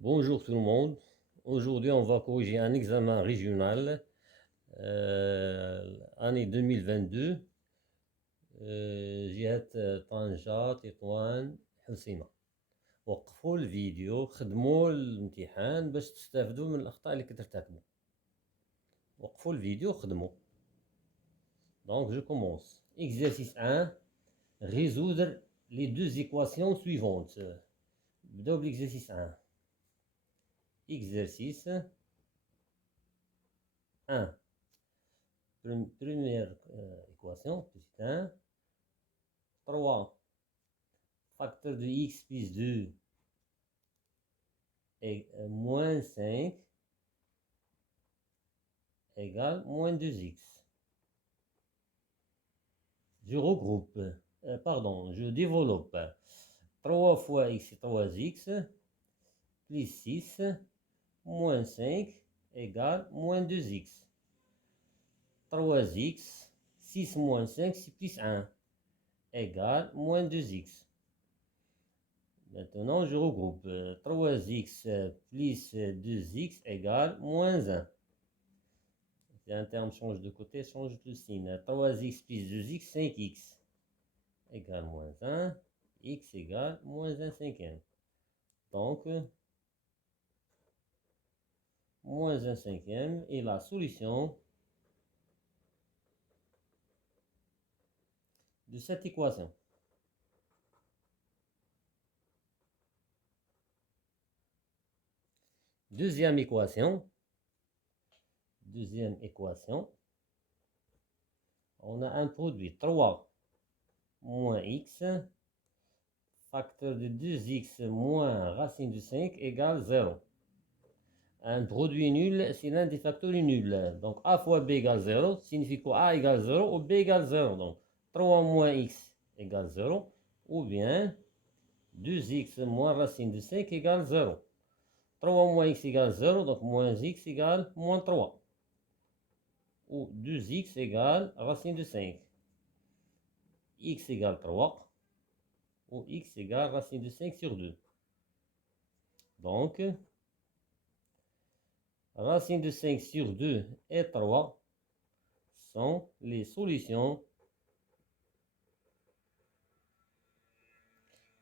Bonjour tout le monde. Aujourd'hui, on va corriger un examen régional, année 2022. جهة طنجة تطوان حسيمة. وقفوا الفيديو، خدموا الامتحان باش تستافدوا من الأخطاء اللي كترتكبوا. وقفوا الفيديو، خدموا. Donc je commence. Exercice 1. Résoudre les deux équations suivantes. بداو بالexercice 1. Exercice 1. Première équation, petit 1. 3 facteur de x plus 2 et moins 5 égale moins 2x. Je regroupe, je développe 3 fois x et 3x plus 6 moins 5 égale moins 2x. 3x, 6 moins 5, c'est plus 1 égale moins 2x. Maintenant, je regroupe 3x plus 2x égale moins 1. Si un terme change de côté, change de signe. 3x plus 2x, 5x égale moins 1. X égale moins 1 cinquième. Donc, moins 1 cinquième est la solution de cette équation. Deuxième équation. On a un produit 3 moins x, facteur de 2x moins racine de 5 égale 0. Un produit nul, si l'un des facteurs est nul. Donc a fois b égale 0, signifie que a égale 0 ou b égale 0. Donc 3 moins x égale 0, ou bien 2x moins racine de 5 égale 0. 3 moins x égale 0, donc moins x égale moins 3. Ou 2x égale racine de 5. X égale 3, ou x égale racine de 5 sur 2. Donc, racine de 5 sur 2 et 3 sont les solutions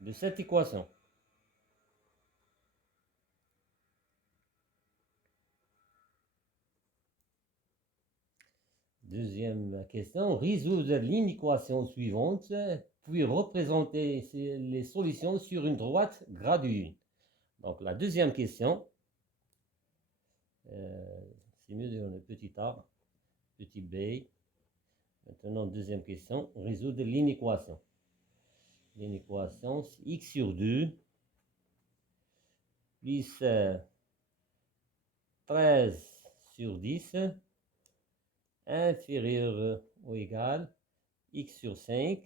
de cette équation. Deuxième question, résoudre l'inéquation suivante, puis représenter les solutions sur une droite gradue. Donc la deuxième question, c'est mieux de dire le petit a, petit b. Maintenant, deuxième question, résoudre l'inéquation. L'inéquation, c'est x sur 2 plus 13 sur 10 inférieur ou égal x sur 5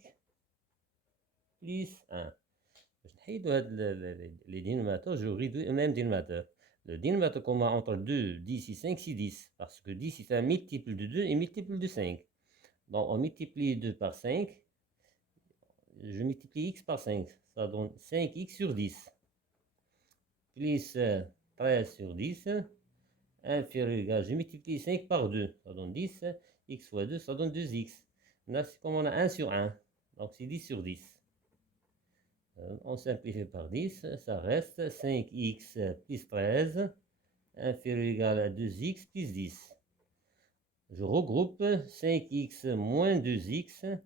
plus 1. Les dénominateurs, je réduis le même dénominateur. Le dénominateur commun entre 2, 10 et 5, c'est 10. Parce que 10 est un multiple de 2 et multiple de 5. Donc on multiplie 2 par 5. Je multiplie x par 5. Ça donne 5x sur 10. Plus 13 sur 10. Inférieur ou égal, je multiplie 5 par 2. Ça donne 10. X fois 2, ça donne 2x. Là, c'est comme on a 1 sur 1. Donc c'est 10 sur 10. On simplifie par 10, ça reste 5x plus 13, inférieur ou égal à 2x plus 10. Je regroupe 5x moins 2x,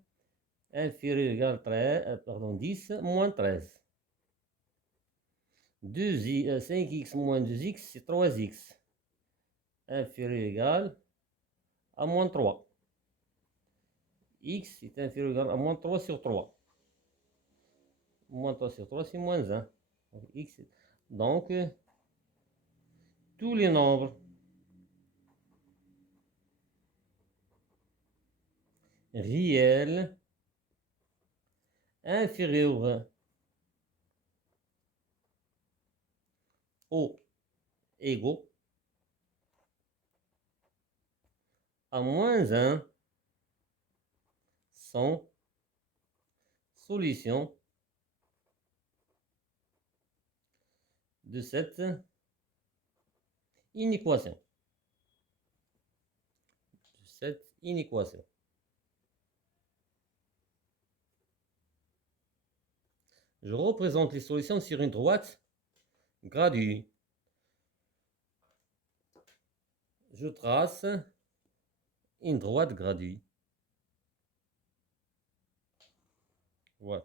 inférieur ou égal à 10 moins 13. 5x moins 2x, c'est 3x, inférieur ou égal à moins 3. X est inférieur ou égal à moins 3 sur 3. Moins 3 sur 3, c'est moins 1. Donc, x, donc tous les nombres réels inférieurs ou égaux à moins 1 sont solutions de cette une équation. Cette inéquation. Je représente les solutions sur une droite gradue. Je trace une droite gradue. Voilà.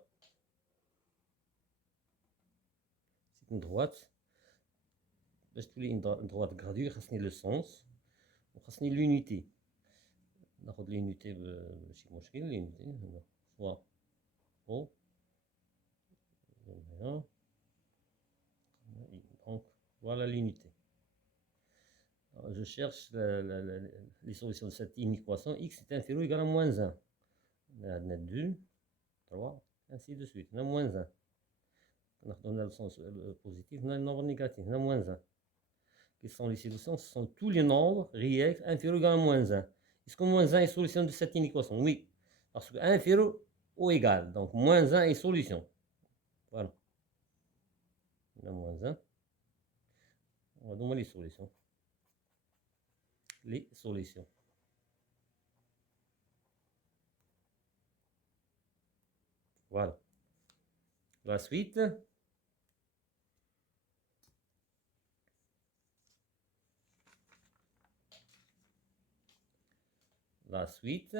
C'est une droite. باش تولي une droite gradue خاصني le sens وخاصني l'unité. ناخذ l'unité ماشي مشكل l'unité هنا soit O donc voilà l'unité. Je cherche les solutions de cette inéquation. X est inférieur ou égal à moins 1. On a 2, 3, ainsi de suite. On a moins 1. On a le sens positif, on a le nombre négatif, on a moins 1. Quelles sont les solutions? Ce sont tous les nombres réels inférieurs ou égal à moins 1. Est-ce que moins 1 est solution de cette inéquation? Oui, parce que inférieur ou égal. Donc moins 1 est solution. Voilà. On a moins 1. On va donner les solutions. Les solutions. Voilà. La suite. La suite.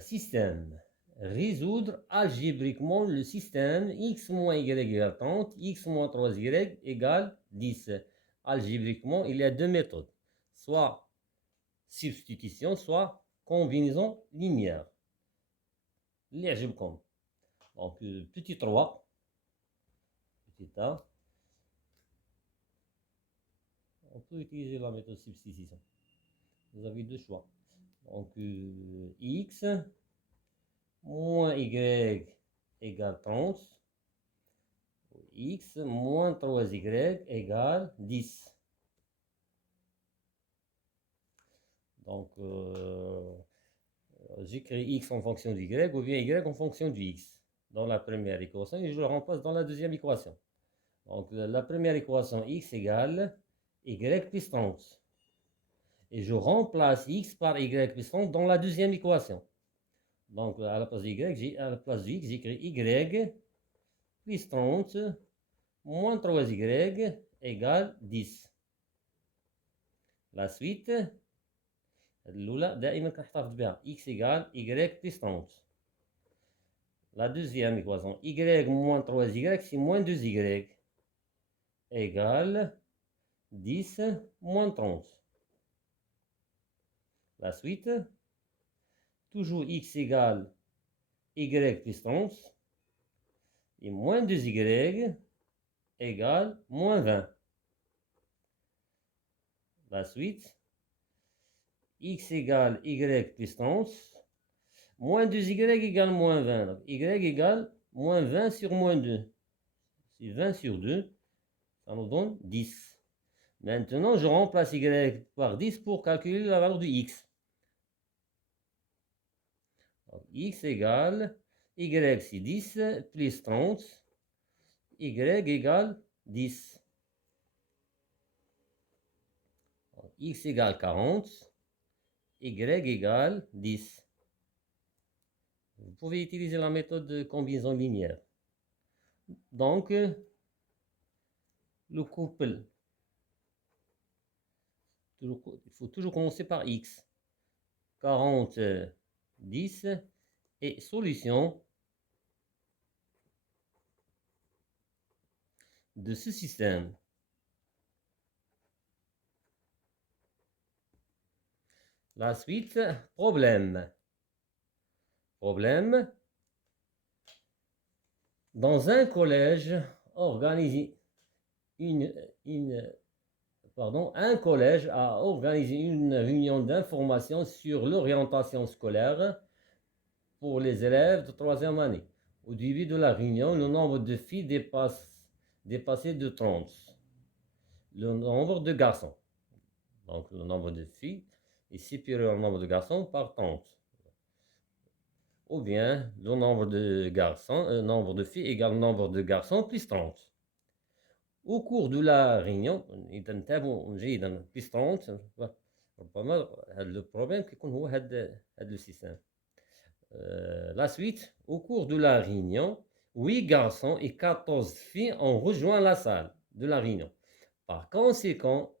Système. Résoudre algébriquement le système x moins y égale 30, x moins 3y égale 10. Algébriquement, il y a deux méthodes. Soit substitution, soit combinaison linéaire. اللي يعجبكم. Donc, petit 3, petit a. On peut utiliser la méthode substitution. Vous avez deux choix. Donc, x moins y égale 30. X moins 3y égale 10. Donc, j'écris x en fonction du y ou bien y en fonction du x dans la première équation et je le remplace dans la deuxième équation. Donc, la première équation, x égale y plus 30. Et je remplace x par y plus 30 dans la deuxième équation. Donc, à la place de y, à la place de x, j'écris y plus 30 moins 3y égale 10. La suite, الأولى دائما كنحتفظ بها x égale y plus 30. La deuxième équation, y moins 3y, c'est moins 2y égale 10 moins 30. La suite, toujours x égale y plus 30 et moins 2y égale moins 20. La suite, x égale y plus 30, moins 2y égale moins 20. Donc, y égale moins 20 sur moins 2. C'est 20 sur 2, ça nous donne 10. Maintenant, je remplace y par 10 pour calculer la valeur de x. Donc, x égale y c'est 10 plus 30, y égale 10. Donc, x égale 40, y égale 10. Vous pouvez utiliser la méthode de combinaison linéaire. Donc, le couple, il faut toujours commencer par x. 40, 10 et solution de ce système. La suite, problème. Problème. Dans un collège organisé un collège a organisé une réunion d'information sur l'orientation scolaire pour les élèves de 3e année. Au début de la réunion, le nombre de filles dépassait de 30. Le nombre de garçons. Donc, le nombre de filles est supérieur au nombre de garçons par 30. Ou bien, le nombre de garçons, nombre de filles égale le nombre de garçons plus 30. au cours de la réunion إذا انتبهوا جيدا بيستونت ربما هذا البروبليم كيكون هو هذا لو سيستيم. La suite, au cours de la réunion, 8 garçons et 14 filles ont rejoint la salle de la réunion. Par conséquent,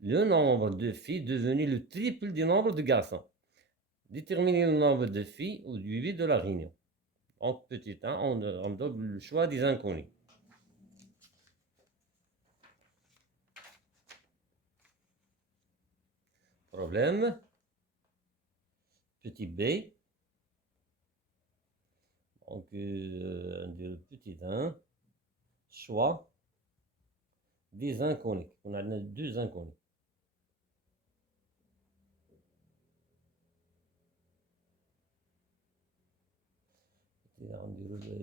le nombre de filles est devenu le triple du nombre de garçons. Déterminer le nombre de filles au début de la réunion. Donc, petit 1, on donne le choix des inconnus. Problème. Petit b. Donc, petit 1. Choix des inconnus. On a deux inconnus.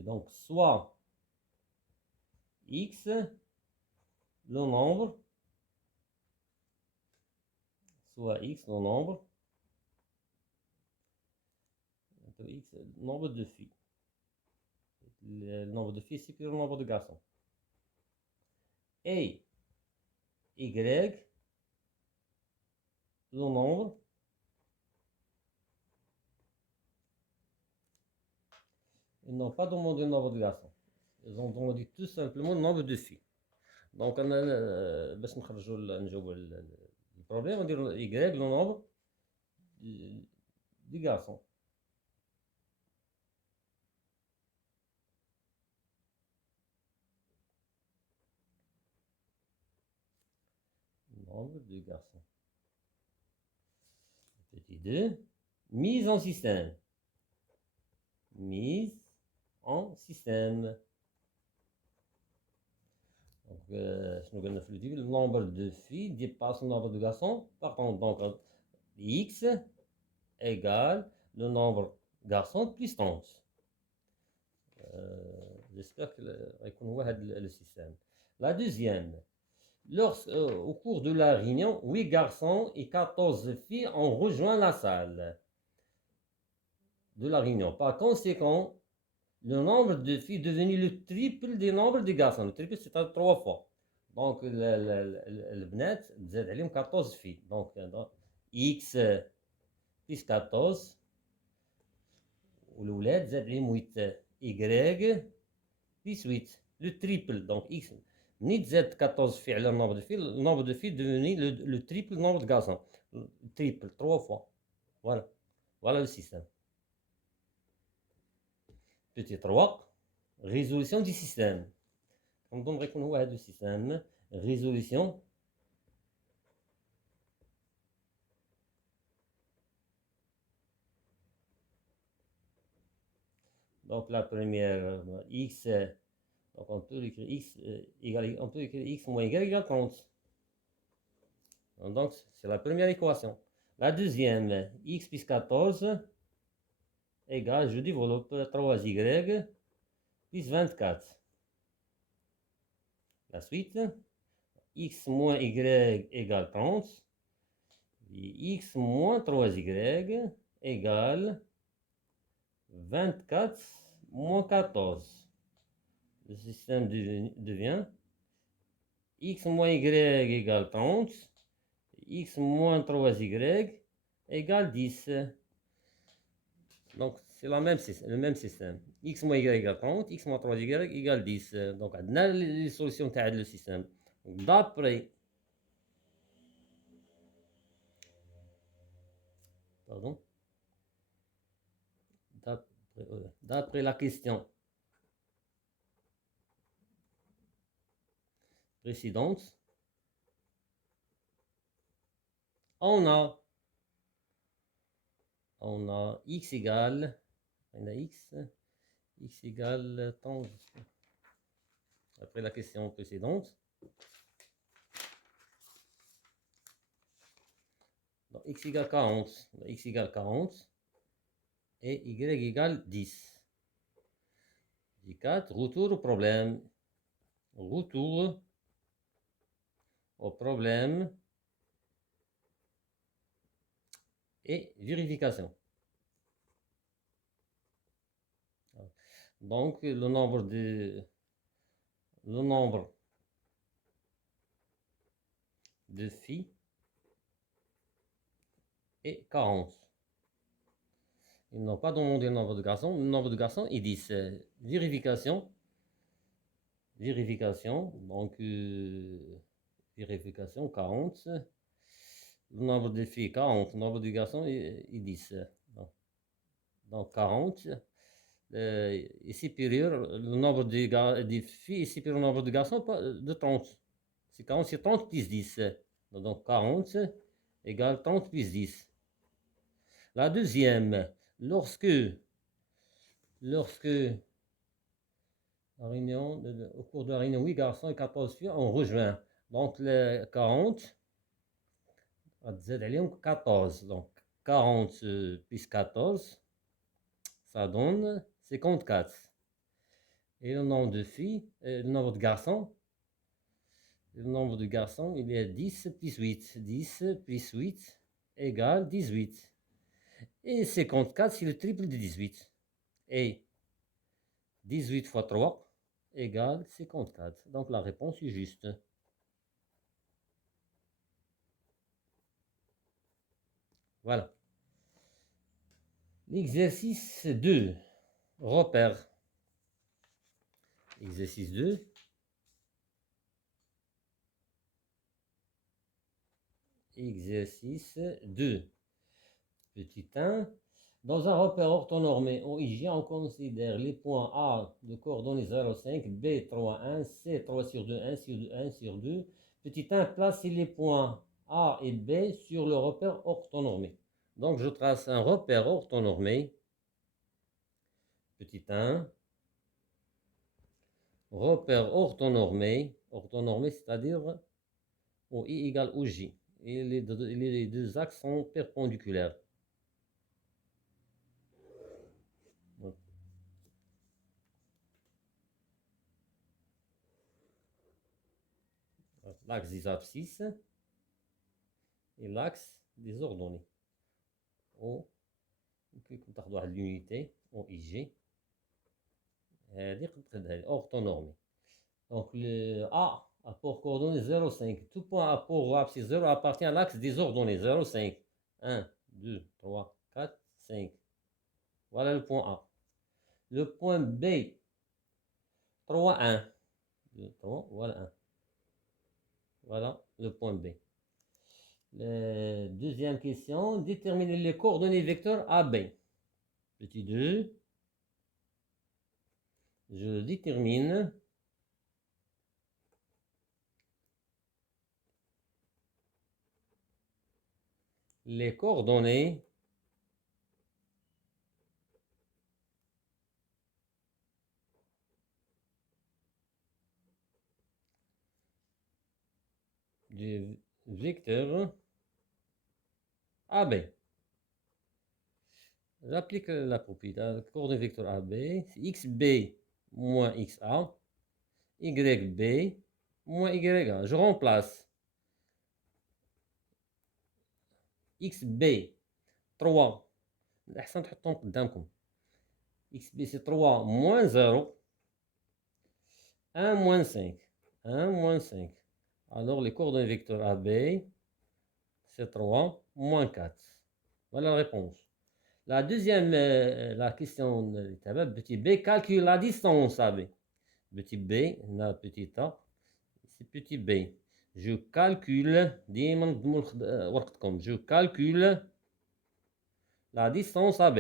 Donc, soit x, le nombre, soit x, le nombre, x, le nombre de filles. Le nombre de filles, c'est plus le nombre de garçons. Et y, le nombre, ils n'ont pas demandé le nombre de garçons. Ils ont demandé tout simplement le nombre de filles. Donc, باش نخرجوا نجاوبوا البروبليم نديروا y le nombre de garçons. Nombre de garçons. Petit 2. Mise en système. Mise en système. Donc, le nombre de filles dépasse le nombre de garçons. Par contre, donc, x égale le nombre de garçons plus 30. J'espère que le système. La deuxième. Au cours de la réunion, 8 garçons et 14 filles ont rejoint la salle de la réunion. Par conséquent, le nombre de filles est devenu le triple du nombre de garçons. Le triple, c'est 3 fois. Donc, le bnet, تزاد عليهم 14 filles. Donc, x plus 14. والولاد زاد عليهم 8 y plus 8. Le triple. Donc, x. منين تزاد 14 filles على le nombre de filles est devenu le triple nombre de garçons. Le triple, 3 fois. Voilà. Voilà le système. Petit 3. Résolution du système. نظن غيكون هو هذا السيستم. Résolution. Donc la première, x, donc on peut écrire x égale, on peut écrire x moins y égale 30. Donc c'est la première équation. La deuxième, x plus 14 égale, je développe 3y plus 24. La suite, x moins y égale 30. Et x moins 3y égale 24 moins 14. Le système devient x moins y égale 30. X moins 3y égale 10. Donc, c'est le même système. X moins y égale 30, x moins 3y égale 10. Donc, on a les solutions de le système. D'après d'après la question précédente, on a x égale, on a x égale 30. Après la question précédente, donc x égale 40, x égale 40 et y égale 10. 4, retour au problème. Retour au problème et vérification. Donc, le nombre de filles et 40. Ils n'ont pas demandé le nombre de garçons. Le nombre de garçons, ils disent vérification. Donc vérification 40. Le nombre de filles, 40. Le nombre de garçons, ils disent. Donc 40. Est supérieur, le nombre de filles est supérieur au nombre de garçons de 30. C'est 40, c'est 30 plus 10. Donc 40 égale 30 plus 10. La deuxième, lorsque la réunion, au cours de la réunion, 8 garçons et 14 filles ont rejoint. Donc le 40, 14. Donc 40 plus 14, ça donne 54. Et le nombre de filles, le nombre de garçons, il est 10 plus 8. 10 plus 8 égale 18. Et 54, c'est le triple de 18. Et 18 fois 3 égale 54. Donc la réponse est juste. Voilà. L'exercice 2. Repère. Exercice 2. Exercice 2. Petit 1. Dans un repère orthonormé OIG, on considère les points A de coordonnées 0,5, B 3,1, C 3 sur 2, 1 sur 2, 1 sur 2. Petit 1, placez les points A et B sur le repère orthonormé. Donc je trace un repère orthonormé. Petit 1. Repère orthonormé. Orthonormé, c'est-à-dire OI égale OJ. Et les deux axes sont perpendiculaires. L'axe des abscisses et l'axe des ordonnées. O, كنت تاخذوا واحد l'unité OIG هذه قد orthonormée. Donc le A a pour coordonnées 0,5. Tout point A pour abscisse 0 appartient à l'axe des ordonnées 0,5. 1, 2, 3, 4, 5. Voilà le point A. Le point B, 3, 1. 2, 3, voilà 1. Voilà le point B. La deuxième question, déterminer les coordonnées vecteurs AB. Petit 2, je détermine les coordonnées du vecteur AB. J'applique la propriété. La coordonnée vecteur AB, c'est XB moins XA, YB moins YA. Je remplace XB 3. الأحسن تحطهم قدامكم. XB c'est 3 moins 0. 1 moins 5. 1 moins 5. Alors les coordonnées vecteurs AB, c'est 3 moins 4. Voilà la réponse. La deuxième, la question, petit b, calcule la distance AB. Petit b, là, petit a, c'est petit b. Je calcule, je calcule la distance AB.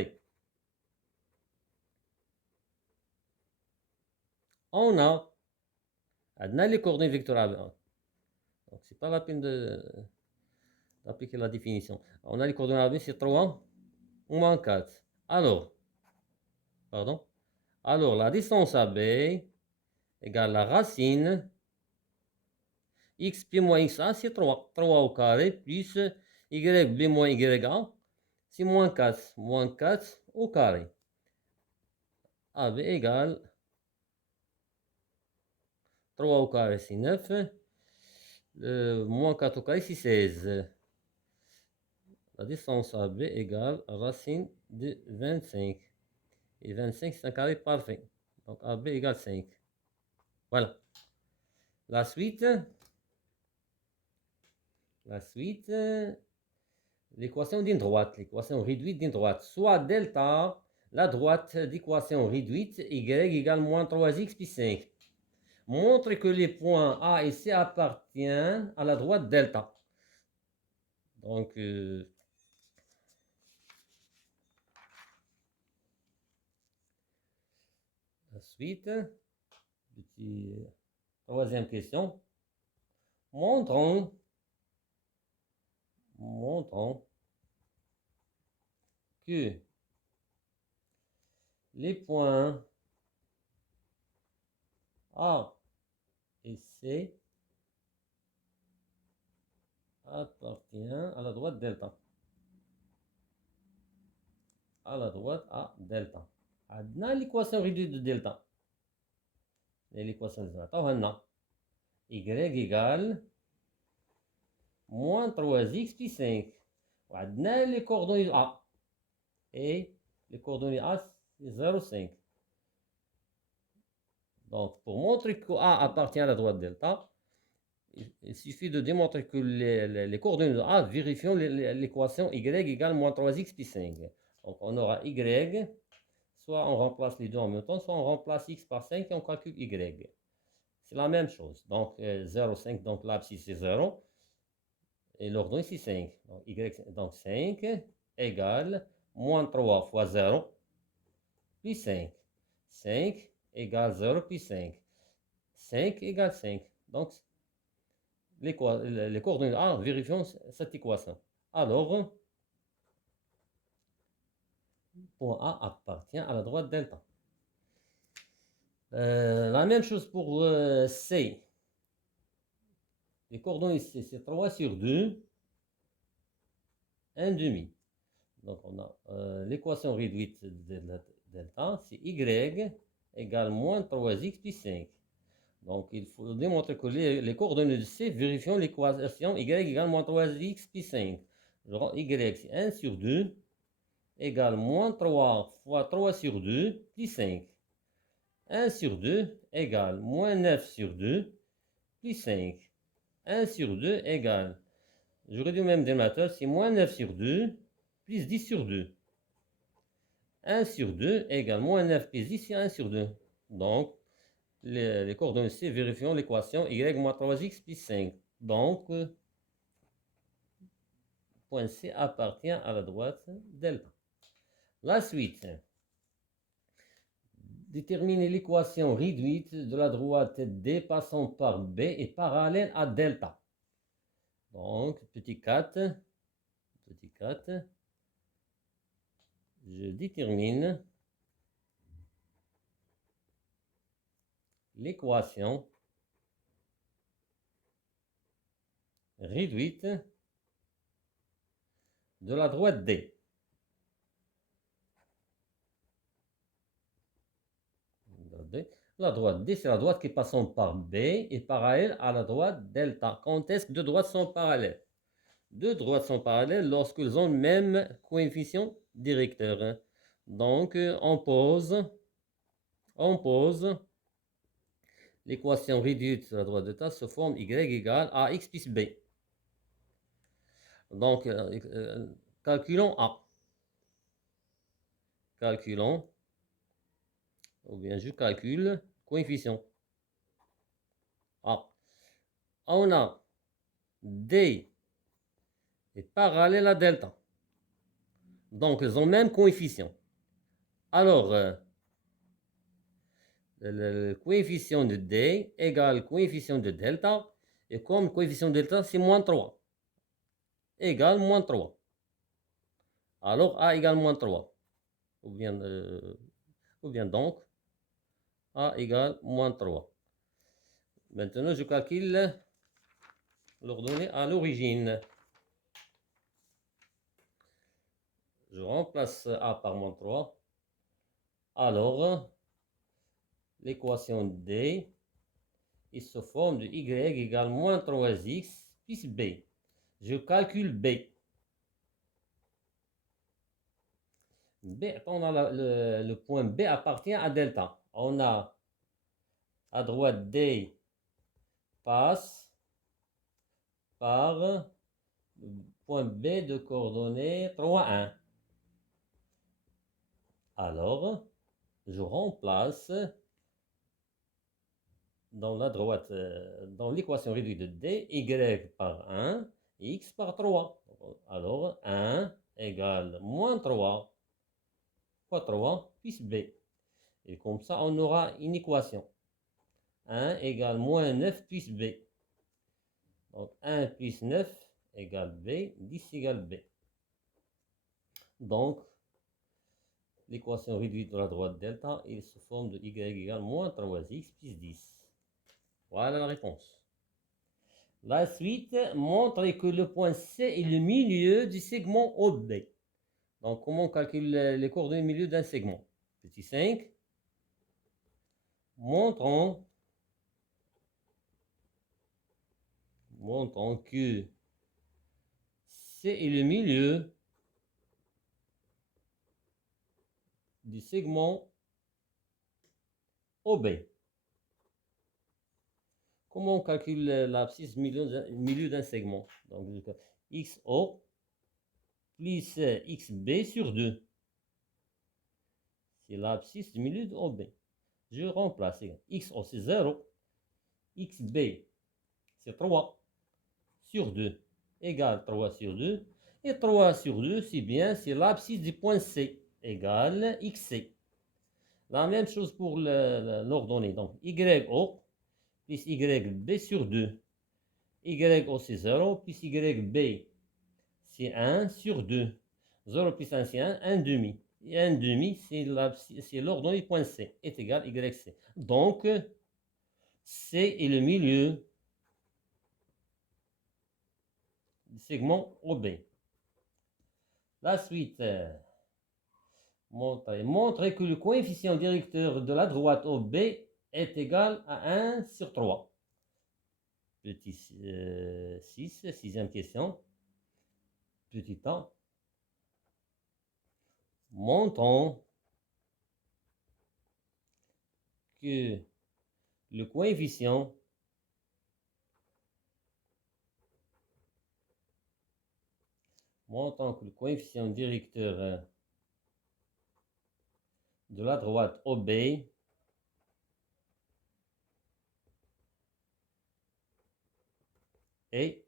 On a les coordonnées vecteurs AB. Donc, c'est pas la peine d'appliquer la définition. On a les coordonnées AB, c'est 3 moins 4. Alors, la distance AB égale la racine xp moins xa, c'est 3. 3 au carré plus yb moins ya, c'est moins 4. Moins 4 au carré. AB égale 3 au carré, c'est 9. Moins 4 au carré, c'est 16. La distance AB égale racine de 25. Et 25, c'est un carré parfait. Donc AB égale 5. Voilà. La suite, La suite, l'équation d'une droite, l'équation réduite d'une droite, soit delta, la droite d'équation réduite, y égale moins 3x plus 5. Montre que les points A et C appartiennent à la droite delta. Donc, ensuite, troisième question. Montrons que les points A et C appartiennent à la droite delta. À la droite à delta. عندنا l'équation réduite de delta. Et l'équation de delta, on a y égale moins 3x plus 5. وعندنا les coordonnées A. Et les coordonnées A, c'est 0,5. Donc, pour montrer que A appartient à la droite delta, il suffit de démontrer que les coordonnées de A vérifiant l'équation y égale moins 3x plus 5. Donc, on aura y, soit on remplace les deux en même temps, soit on remplace x par 5 et on calcule y. C'est la même chose. Donc, 0,5, donc l'abscisse c'est 0. Et l'ordonnée c'est 5. Donc, donc 5 égale moins 3 fois 0 plus 5. 5 égale 0 plus 5. 5 égale 5. Donc, les coordonnées A vérifions cette équation. Alors, point A appartient à la droite delta. La même chose pour C. Les coordonnées C, c'est 3 sur 2, 1 demi. Donc, on a l'équation réduite de delta, c'est y égale moins 3x plus 5. Donc, il faut démontrer que les coordonnées de C vérifiant l'équation y égale moins 3x plus 5. Y, c'est 1 sur 2 égale moins 3 fois 3 sur 2 plus 5. 1 sur 2 égale moins 9 sur 2 plus 5. 1 sur 2 égale, j'aurais dû même dire maths, c'est moins 9 sur 2 plus 10 sur 2. 1 sur 2 égale moins 9 plus 10, c'est 1 sur 2. Donc, les coordonnées C vérifions l'équation y moins 3x plus 5. Donc, point C appartient à la droite delta. La suite. Déterminer l'équation réduite de la droite D passant par B et parallèle à delta. Donc, petit 4, je détermine l'équation réduite de la droite D. La droite D, c'est la droite qui passe par B et parallèle à la droite delta. Quand est-ce que deux droites sont parallèles? Deux droites sont parallèles lorsqu'elles ont le même coefficient directeur. Donc, on pose l'équation réduite de la droite delta se forme y égale ax plus b. Donc, calculons A. Ou bien je calcule coefficient A. On a D est parallèle à delta. Donc, ils ont le même coefficient. Alors, le coefficient de D égale coefficient de delta. Et comme coefficient de delta, c'est moins 3. Égale moins 3. Alors, A égale moins 3. Ou bien donc, A égale moins 3. Maintenant, je calcule l'ordonnée à l'origine. Je remplace A par moins 3. Alors, l'équation D, il se forme de Y égale moins 3x plus B. Je calcule B. B, on a le point B appartient à delta. On a à droite D passe par point B de coordonnées 3, 1. Alors, je remplace dans la droite, dans l'équation réduite de D, y par 1 et x par 3. Alors, 1 égale moins 3 fois 3 plus B. Et comme ça, on aura une équation. 1 égale moins 9 plus B. Donc, 1 plus 9 égale B, 10 égale B. Donc, l'équation réduite de la droite delta est sous forme de y égale moins 3x plus 10. Voilà la réponse. La suite montre que le point C est le milieu du segment OB. Donc, comment on calcule les coordonnées milieu d'un segment? Petit 5. Montrons que C est le milieu du segment OB. Comment on calcule l'abscisse milieu d'un segment? Donc, XO plus XB sur 2. C'est l'abscisse du milieu de OB. Je remplace. XO, c'est 0. XB, c'est 3 sur 2 égale 3 sur 2. Et 3 sur 2, c'est bien, c'est l'abscisse du point C égale XC. La même chose pour l'ordonnée. Donc, YO plus YB sur 2. YO, c'est 0 plus YB, c'est 1 sur 2. 0 plus 1, c'est 1, 1 demi. Et 1 demi, c'est l'ordonnée du point C, est égal YC. Donc, C est le milieu du segment OB. La suite, montrer que le coefficient directeur de la droite OB est égal à 1 sur 3. Petit 6, sixième question. Petit temps. Montrons que le coefficient directeur de la droite OB est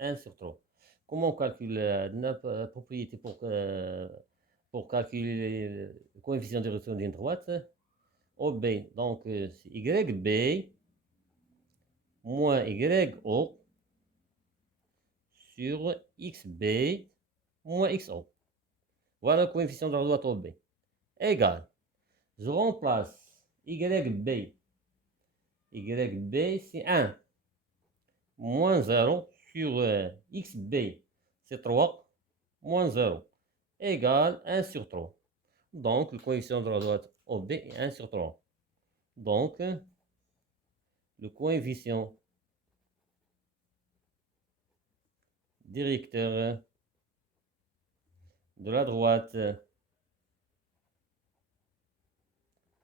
1 sur 3. Comment on calcule la propriété pour calculer le coefficient directeur d'une droite OB? Donc, c'est YB moins YO sur XB moins XO. Voilà le coefficient de la droite OB. Égal. Je remplace YB. YB, c'est 1. Moins 0 sur XB, c'est 3. Moins 0. Égal 1 sur 3. Donc, le coefficient de la droite OB est 1 sur 3. Donc, le coefficient directeur de la droite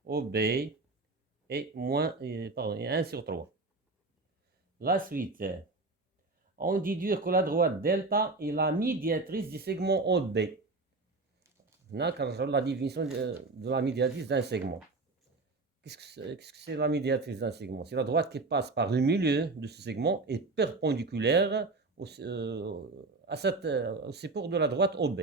OB est 1 sur 3. La suite, on déduit que la droite delta est la médiatrice du segment OB. On a la définition de la médiatrice d'un segment. Qu'est-ce que c'est la médiatrice d'un segment? C'est la droite qui passe par le milieu de ce segment et perpendiculaire au support de la droite OB.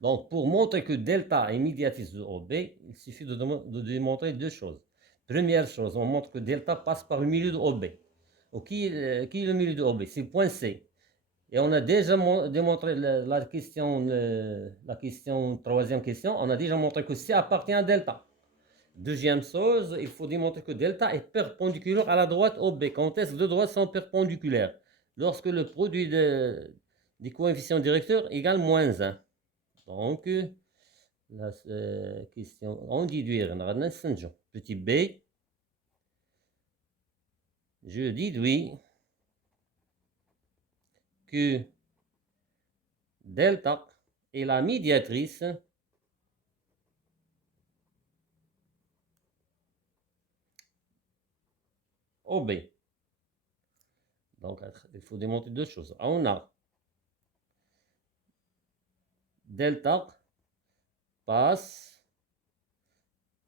Donc, pour montrer que delta est médiatrice de OB, il suffit de démontrer deux choses. Première chose, on montre que delta passe par le milieu de OB. Qui est le milieu de OB? C'est le point C. Et on a déjà démontré troisième question, on a déjà montré que C appartient à delta. Deuxième chose, il faut démontrer que delta est perpendiculaire à la droite OB. Quand est-ce que deux droites sont perpendiculaires? Lorsque le produit des coefficients directeurs égale moins 1. Donc, la question, on déduire, petit b, je déduis que delta est la médiatrice OB. Donc, il faut démontrer deux choses. On a delta passe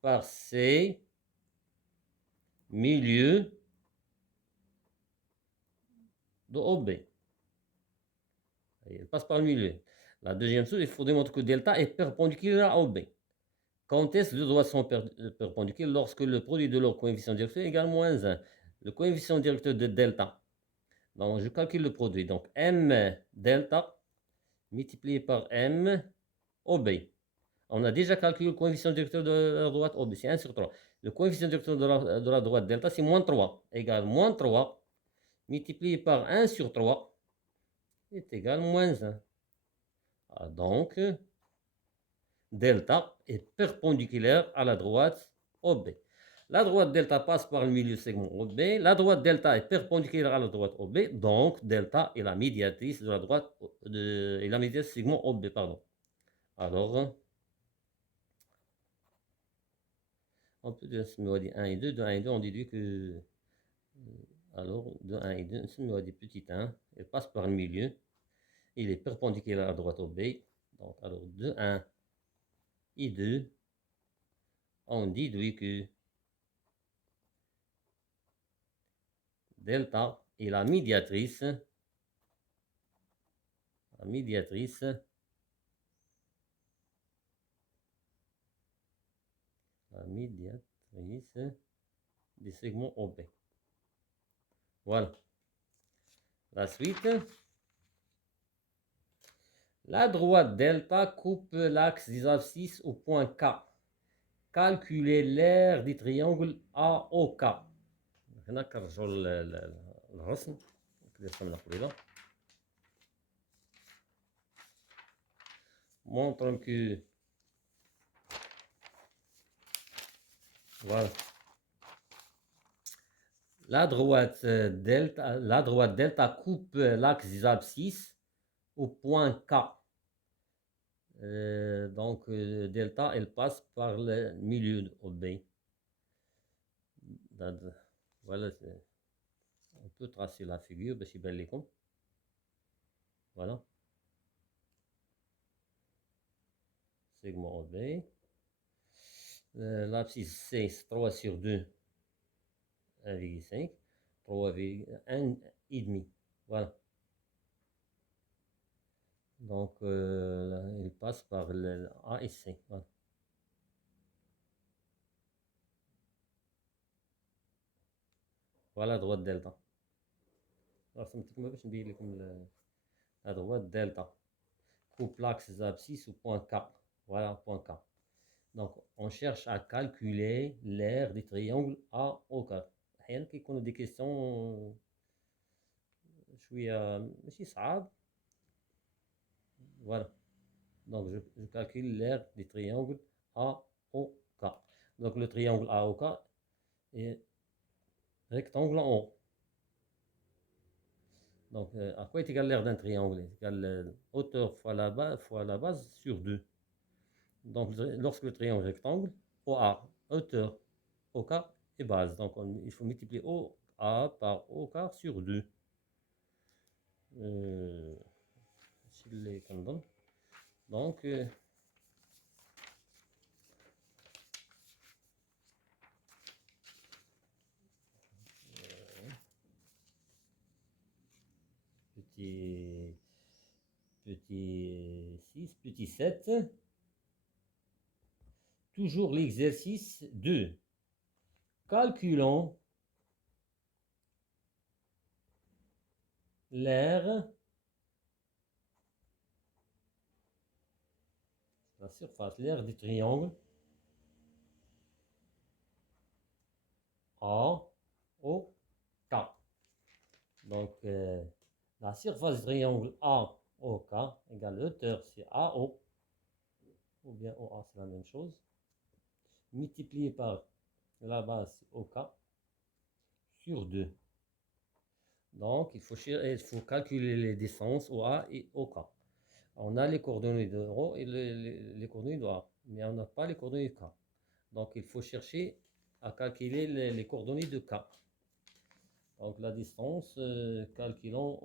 par C milieu de OB. Il passe par le milieu. La deuxième chose, il faut démontrer que delta est perpendiculaire à OB. Quand est-ce que les deux droites sont perpendiculaires? Lorsque le produit de leur coefficient directeur est égal à moins 1. Le coefficient directeur de delta. Donc, je calcule le produit. Donc, M delta multiplié par M OB. On a déjà calculé le coefficient directeur de la droite OB. C'est 1 sur 3. Le coefficient directeur de la droite delta, c'est moins 3. Égale moins 3 multiplié par 1 sur 3 est égal à moins 1. Ah, donc, delta est perpendiculaire à la droite OB. La droite delta passe par le milieu segment OB. La droite delta est perpendiculaire à la droite OB. Donc, delta est la médiatrice de la droite et la médiatrice segment OB, pardon. Alors, on peut dire 1 et 2. De 1 et 2, on déduit que... Alors, de 1 et 2, on dit petit 1. Il passe par le milieu. Il est perpendiculaire à la droite OB. Donc, alors, de 1 et 2, on déduit que delta est la médiatrice des segments OB. Voilà. La suite. La droite delta coupe l'axe des abscisses au point K. Calculez l'aire du triangle AOK. هنا كنرجعوا للرسم اللي رسمنا قبيله. Montrons que voilà. La droite delta coupe l'axe des abscisses au point K. Donc, delta, elle passe par le milieu de OB. Voilà, on peut tracer la figure, c'est bien les cons. Voilà. Segment OB. L'abscisse c'est 3 sur 2, 1,5. 3,1 et demi. Voilà. Donc, il passe par le A et C. Voilà. Voilà la droite delta. La droite delta coupe l'axe des abscisses au point K. Voilà, point K. Donc, on cherche à calculer l'aire des triangles AOK. أحيانا كيكونوا des questions شوية ماشي صعاب. Voilà. Donc, je calcule l'aire des triangles AOK. Donc, le triangle AOK est rectangle en haut. Donc, à quoi est égal l'aire d'un triangle? C'est égal hauteur fois la base sur 2. Donc, lorsque le triangle est rectangle, OA, hauteur, OK et base. Donc, il faut multiplier OA par OK sur 2. Donc, petit 6, petit 7. Toujours l'exercice 2. Calculons l'aire, la surface, l'aire du triangle AOK. Donc, la surface du triangle AOK égale hauteur, c'est AO, ou bien OA, c'est la même chose, multiplié par la base, c'est OK, sur 2. Donc, il faut calculer les distances OA et OK. On a les coordonnées de ρ et les coordonnées de A, mais on n'a pas les coordonnées de K. Donc, il faut chercher à calculer les coordonnées de K. Donc la distance, calculons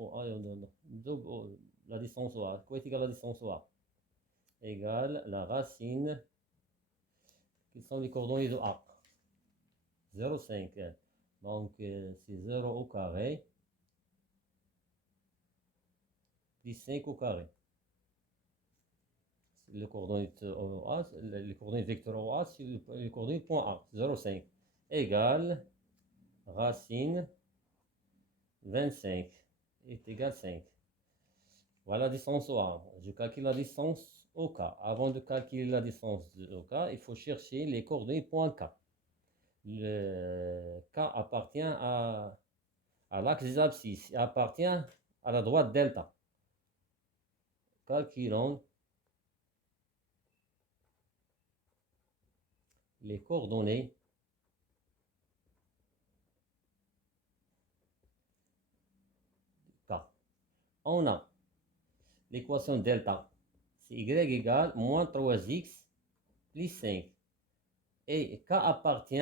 la distance au A. Quoi est égal à la distance au A? Égale la racine. Quelles sont les coordonnées de A? 0,5. Donc c'est 0 au carré plus 5 au carré. Les coordonnées A, les coordonnées vecteur au A, c'est les coordonnées point A, 0,5 égale racine 25 est égal 5. Voilà la distance au A. Je calcule la distance au K. Avant de calculer la distance au K, il faut chercher les coordonnées point K. Le K appartient à l'axe des abscisses et appartient à la droite delta. Calculons les coordonnées K. On a l'équation delta, c'est y égale moins 3x plus 5. Et K appartient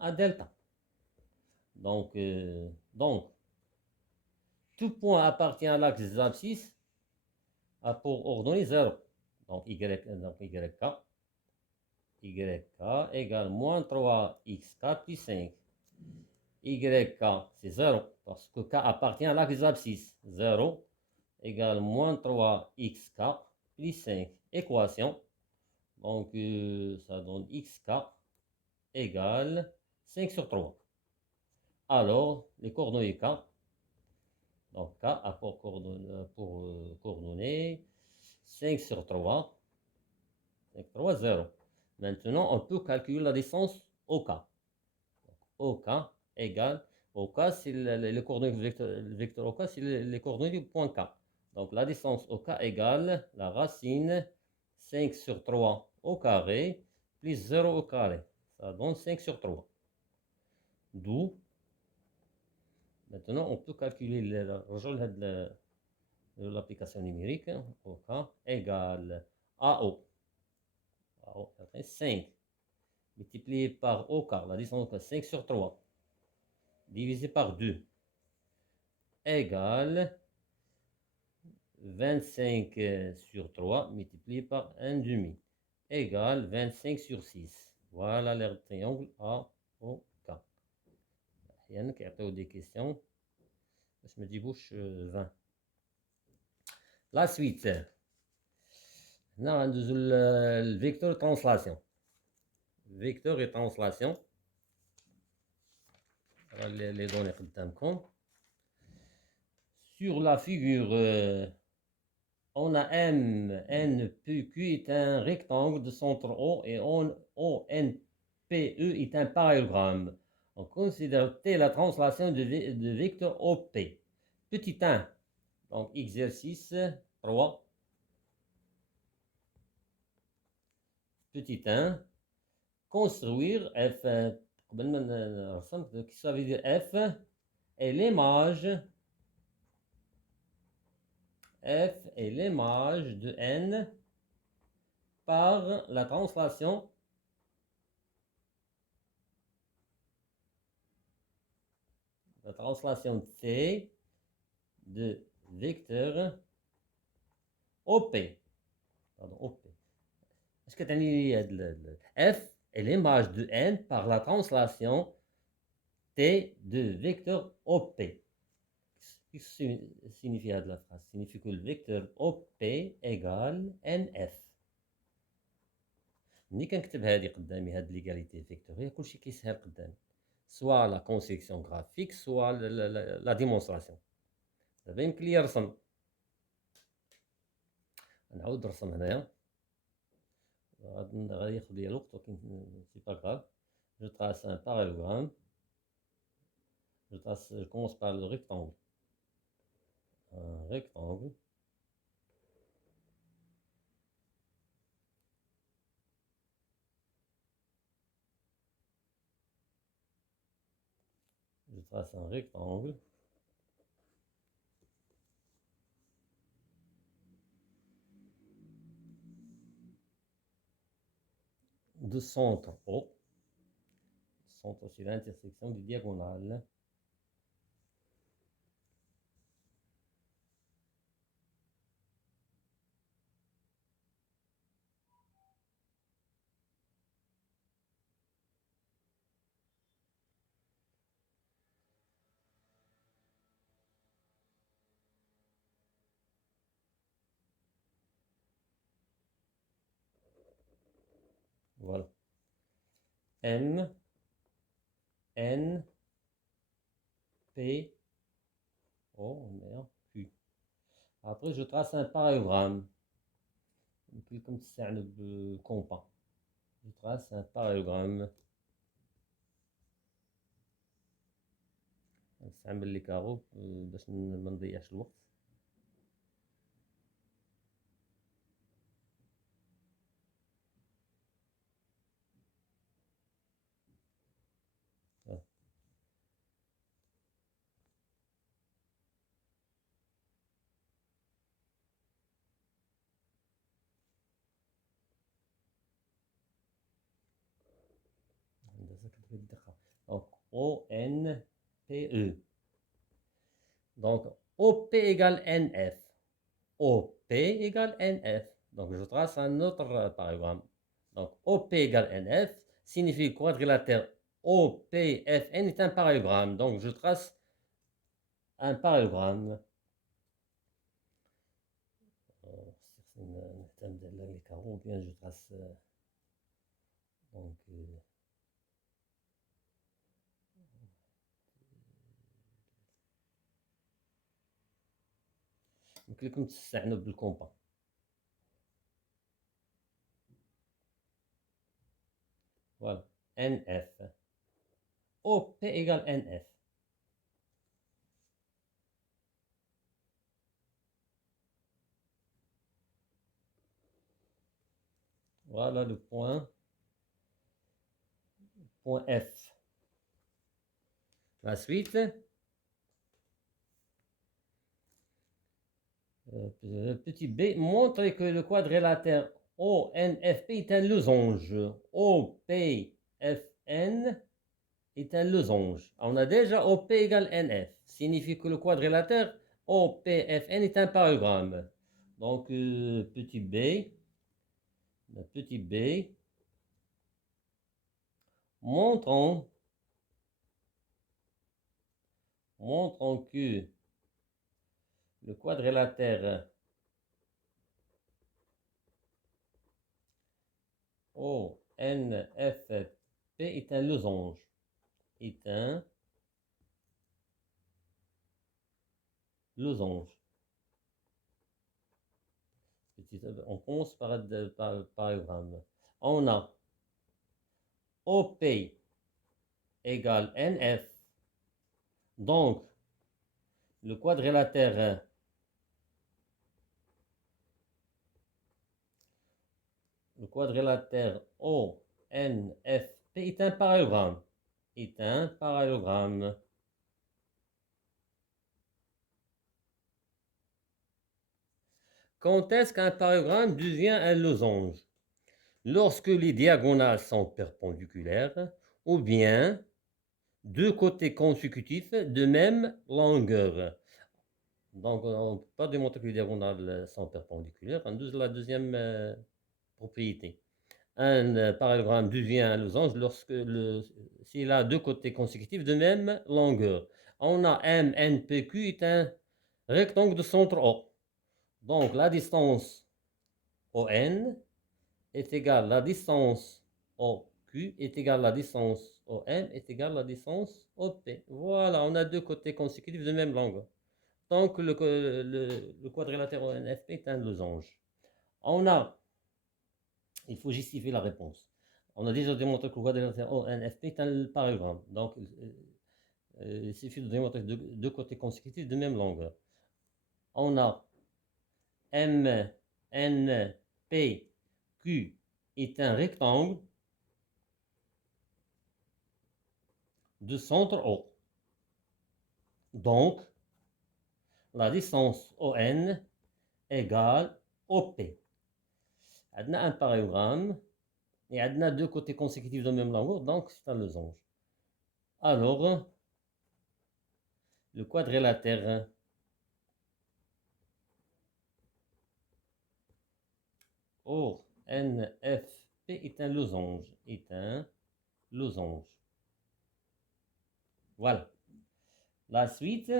à delta. Donc, tout point appartient à l'axe des abscisses a pour ordonnée 0. Donc, YK égale moins 3xk plus 5. YK, c'est 0, parce que K appartient à l'axe des abscisses. 0 égale moins 3xk plus 5. Équation. Donc, ça donne xk égale 5 sur 3. Alors, les coordonnées K. Donc, K a pour coordonnées 5 sur 3. 5 sur 3, 0. Maintenant, on peut calculer la distance au K. OK égale, OK, c'est les coordonnées vecteur OK, c'est les coordonnées du point K. Donc la distance au K égale la racine 5 sur 3 au carré plus 0 au carré. Ça donne 5 sur 3. D'où, maintenant, on peut calculer l'application numérique. OK égale AO. AO 5 multiplié par OK, la distance 5 sur 3. Divisé par 2 égale 25 sur 3 multiplié par 1,5 égale 25 sur 6. Voilà le triangle AOK. أحيانا كيعطيو des questions باش ما تجيبوش 20. La suite. هنا غندوزو الفيكتور ترانسلاسيون. فيكتور et translation. Les données قدامكم. Sur la figure, on a MNPQ est un rectangle de centre O et ONPE est un parallélogramme. On considère T la translation de vecteur OP. Petit 1, donc exercice 3. Petit 1, construire F, ça veut dire F est l'image de N par la translation T de vecteur OP. Pardon, OP. Est-ce que tu as F est l'image de N par la translation T de vecteur OP. Qu'est-ce que signifie la phrase? Signifie que le vecteur OP égale NF. ملي كنكتب هذه قدامي هذه ليغاليتي فيكتوريه كلشي كيسهل قدامي سوا لا كونسيكسيون غرافيك سوا لا ديمونستراسيون. دابا يمكن لي نرسم، نعاود نرسم هنايا غادي ياخذ ليا الوقت ولكن سي با غراف. جو trace un parallélogramme. Je commence par le rectangle. Un rectangle. Je trace un rectangle. De centre O. concentre sur l'intersection des diagonales. Voilà. M, N, P, oh merde, Q. Après, je trace un parallélogramme. Puis, comme c'est un compas, je trace un parallélogramme. نستعمل لي كارو باش ما نضيعش الوقت. Donc, O-N-P-E. Donc, OP égale NF. OP égale NF. Donc, je trace un autre parallélogramme. Donc, OP égale NF signifie que quadrilatère OPFN est un parallélogramme. Donc, je trace un parallélogramme. Les carreaux, ou bien je trace. Donc, كلكم تستعنوا بالكومبا. Voilà, NF. OP égale NF. Voilà le point F. La suite, petit b, montre que le quadrilatère ONFP est un losange. OPFN est un losange. On a déjà OP égale NF, signifie que le quadrilatère OPFN est un parallélogramme. Donc, petit b, montrons que le quadrilatère ONFP est un losange. Est un losange. On commence par parallélogramme. On a OP égale NF. Donc, le quadrilatère ONFP est un parallélogramme. Est un parallélogramme. Quand est-ce qu'un parallélogramme devient un losange? Lorsque les diagonales sont perpendiculaires ou bien deux côtés consécutifs de même longueur. Donc, on ne peut pas démontrer que les diagonales sont perpendiculaires. La deuxième propriété. Un parallélogramme devient un losange lorsque s'il a deux côtés consécutifs de même longueur. On a MNPQ est un rectangle de centre O. Donc, la distance ON est égale à la distance OQ est égale à la distance OM est égale à la distance OP. Voilà, on a deux côtés consécutifs de même longueur. Donc, le quadrilatère ONFP est un losange. Il faut justifier la réponse. On a déjà démontré que le quadrilatère ONFP est un parallélogramme. Donc, il suffit de démontrer deux côtés consécutifs de même longueur. On a M, N, P, Q est un rectangle de centre O. Donc, la distance ON égale OP. On a un parallélogramme et on a deux côtés consécutifs de même longueur, donc c'est un losange. Alors, le quadrilatère. Or, NFP est un losange. Est un losange. Voilà. La suite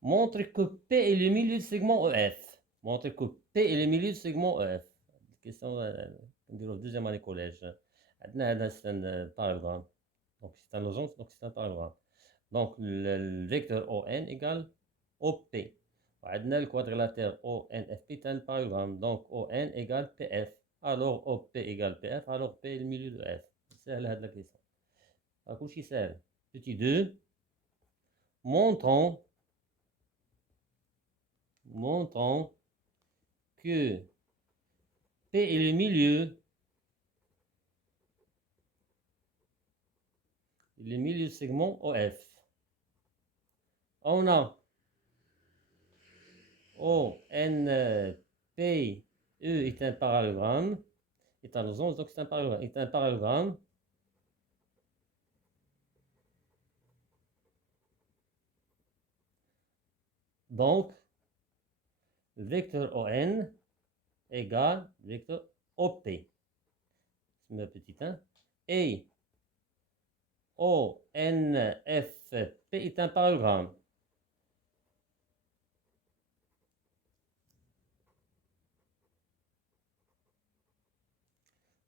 montre que P est le milieu du segment EF. Montre que P est le milieu du segment EF. Question deuxième année collège. C'est un parallélogramme. Donc c'est un losange, donc c'est un parallélogramme. Donc le vecteur ON égale OP. وعندنا le quadrilatère ONFP est un parallélogramme. Donc ON égale PF. Alors OP égale PF. Alors P est le milieu de F. C'est la question. كلشي سهل. Petit 2. Montrons que P est le milieu du segment OF. On a ONP E est un parallélogramme, est un losange, donc c'est un parallélogramme. Est un parallélogramme. Donc, le vecteur ON égale vecteur OP. C'est ma petite 1. Et ONFP est un parallélogramme.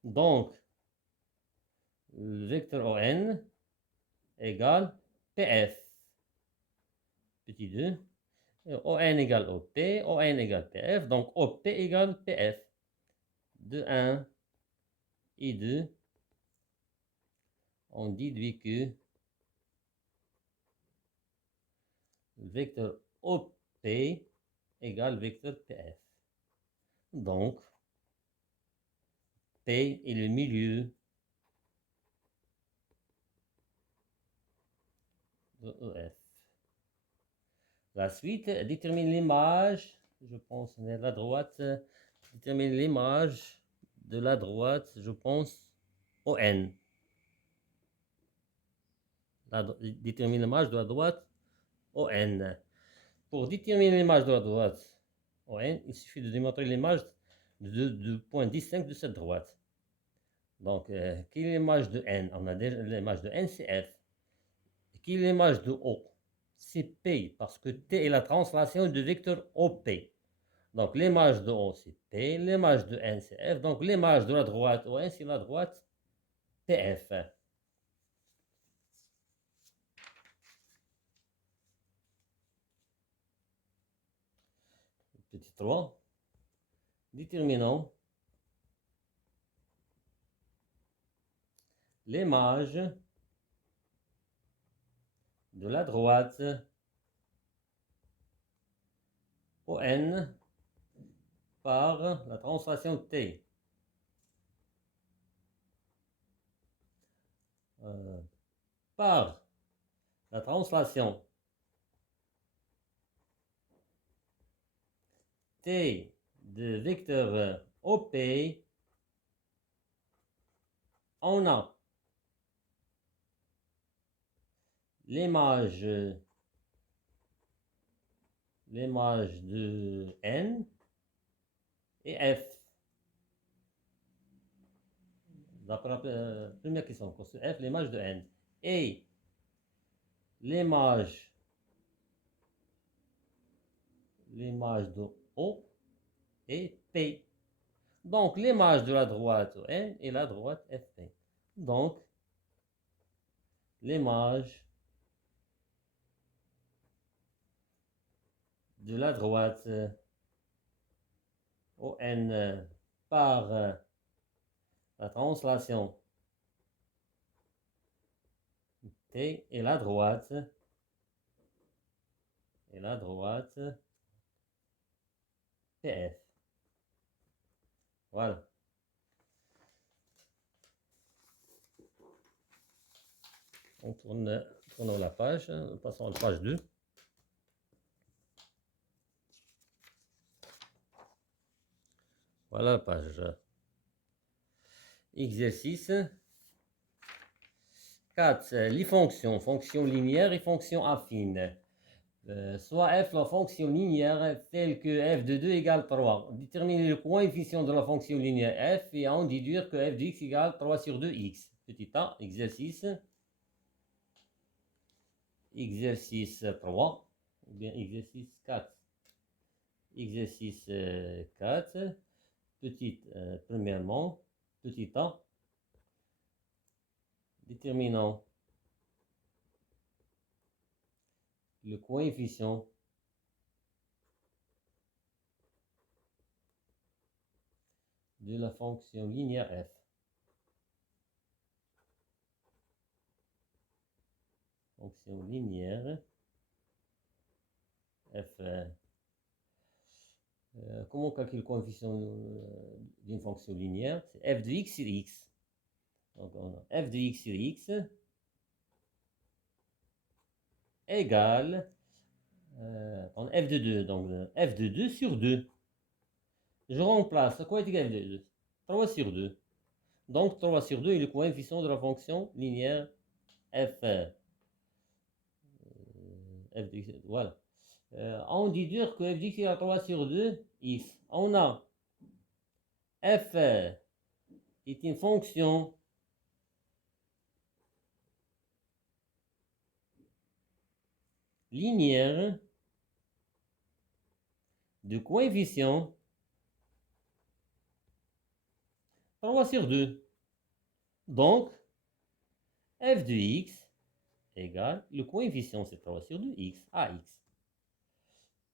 Donc, le vecteur ON égale PF. Petit 2. ON égale OP, ON égale PF, donc OP égale PF. De 1 et 2, on déduit que le vecteur OP égale vecteur PF. Donc, P est le milieu de EF. La suite détermine l'image, je pense, de la droite, détermine l'image de la droite, je pense, ON. Détermine l'image de la droite ON. Pour déterminer l'image de la droite ON, il suffit de démontrer l'image de points distincts de cette droite. Donc, quelle est l'image de N? On a déjà l'image de N, c'est F. Quelle est l'image de O? C'est P, parce que T est la translation du vecteur OP. Donc, l'image de O, c'est P, l'image de N, c'est F. Donc, l'image de la droite ON, c'est la droite PF. Petit 3. Déterminons l'image de la droite ON par la translation T. Par la translation T de vecteur OP, on a l'image de N et F. D'après la première question, F, l'image de N. Et l'image de O et P. Donc, l'image de la droite N et la droite FP. Donc, l'image de la droite ON par la translation T et la droite PF. Voilà. On tournons la page, passons à la page 2. Voilà la page. Exercice 4, les fonctions, fonctions linéaires et fonctions affines. Soit f la fonction linéaire telle que f de 2 égale 3. Déterminer le coefficient de la fonction linéaire f et en déduire que f de x égale 3 sur 2x. Petit a, exercice. Exercice 3, ou bien exercice 4. Exercice 4, premièrement, petit a, déterminant le coefficient de la fonction linéaire f. Fonction linéaire f. Comment on calcule le coefficient d'une fonction linéaire? C'est f de x sur x. Donc on a f de x sur x égale f de 2, donc f de 2 sur 2. Je remplace, quoi est égal à f de 2? 3 sur 2. Donc 3 sur 2 est le coefficient de la fonction linéaire f. F de x, voilà. On déduire que f de x égale 3 sur 2, x. On a f est une fonction linéaire de coefficient 3 sur 2. Donc, f de x égale, le coefficient c'est 3 sur 2, x, ax.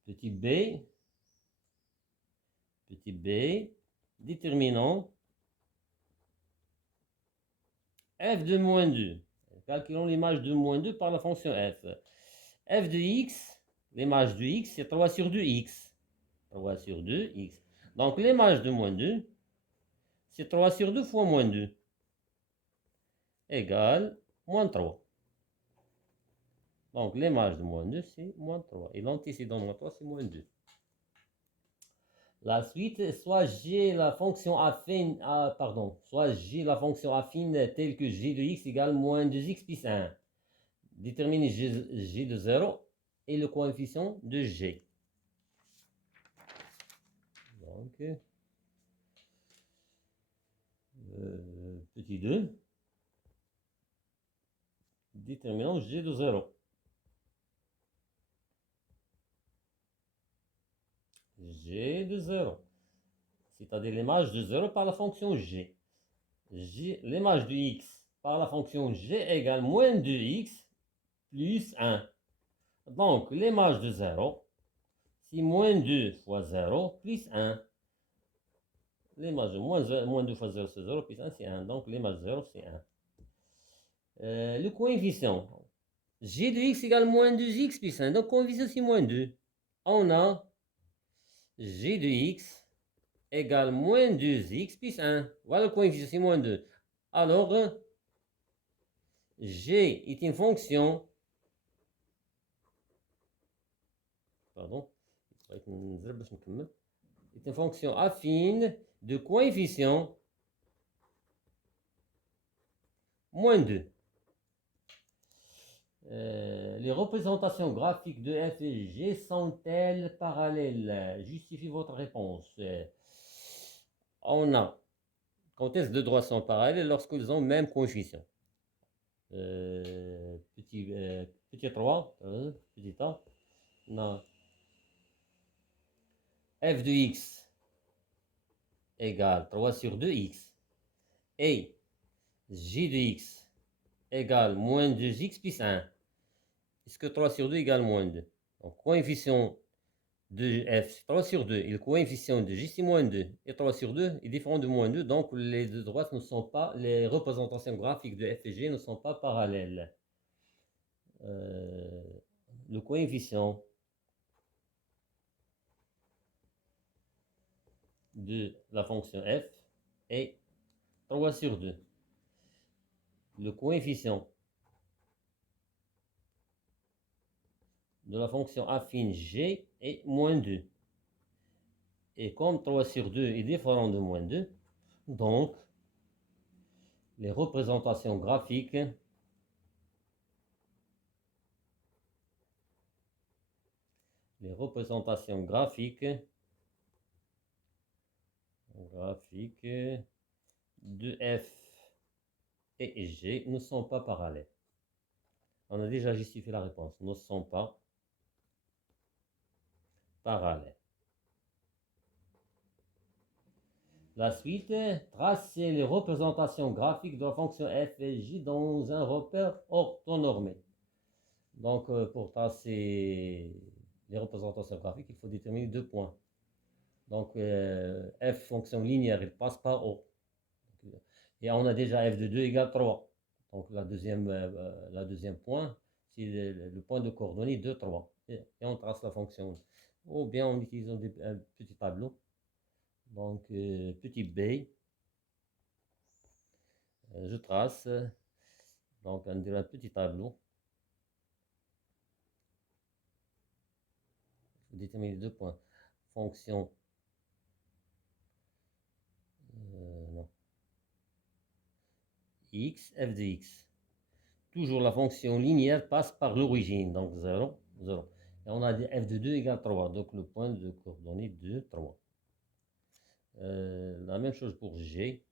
Petit b, déterminant f de moins 2. Calculons l'image de moins 2 par la fonction f. F de x, l'image de x, c'est 3 sur 2x. 3 sur 2x. Donc, l'image de moins 2, c'est 3 sur 2 fois moins 2. Égale moins 3. Donc, l'image de moins 2, c'est moins 3. Et l'antécédent de moins 3, c'est moins 2. La suite, soit j'ai la fonction affine, soit j'ai la fonction affine telle que g de x égale moins 2x plus 1. Déterminer g de 0 et le coefficient de g. Donc, petit 2. Déterminant g de 0. G de 0. C'est-à-dire l'image de 0 par la fonction g. L'image de x par la fonction g égale moins 2x plus 1. Donc, l'image de 0, c'est moins 2 fois 0 plus 1. L'image de moins 2 fois 0, c'est 0 plus 1, c'est 1. Donc, l'image de 0, c'est 1. Le coefficient. G de x égale moins 2x plus 1. Donc, coefficient, c'est moins 2. On a g de x égale moins 2x plus 1. Voilà le coefficient, c'est moins 2. Alors, g est une fonction. Pardon. est une fonction affine de coefficient moins 2. Les représentations graphiques de f et g sont-elles parallèles? Justifiez votre réponse. On a, quand est-ce que deux droites sont parallèles? Lorsqu'ils ont le même coefficient. Petit 3, petit a, non. F de x égale 3 sur 2x et g de x égale moins 2x plus 1. Est-ce que 3 sur 2 égale moins 2? Donc, coefficient de f, c'est 3 sur 2. Et le coefficient de j, c'est moins 2. Et 3 sur 2 est différent de moins 2. Donc, les deux droites ne sont pas, les représentations graphiques de f et g ne sont pas parallèles. Le coefficient de la fonction f est 3 sur 2. Le coefficient de la fonction affine g est moins 2. Et comme 3 sur 2 est différent de moins 2, donc les représentations graphiques les représentations graphiques de F et G ne sont pas parallèles. On a déjà justifié la réponse. Ne sont pas parallèles. La suite, tracer les représentations graphiques de la fonction f et j dans un repère orthonormé. Donc, pour tracer les représentations graphiques, il faut déterminer 2 points. Donc, f, fonction linéaire, il passe par O. Et on a déjà f de 2 égale 3. Donc, la deuxième point, c'est le point de coordonnées 2, 3. Et on trace la fonction. Ou bien en utilisant un petit tableau. Donc, petit b, je trace. Donc, on dirait un petit tableau. Il faut déterminer 2 points. Fonction. Non. X, f de x. Toujours la fonction linéaire passe par l'origine. Donc, 0, 0. Et on a dit f de 2 égale 3. Donc, le point de coordonnées 2, 3. La même chose pour G.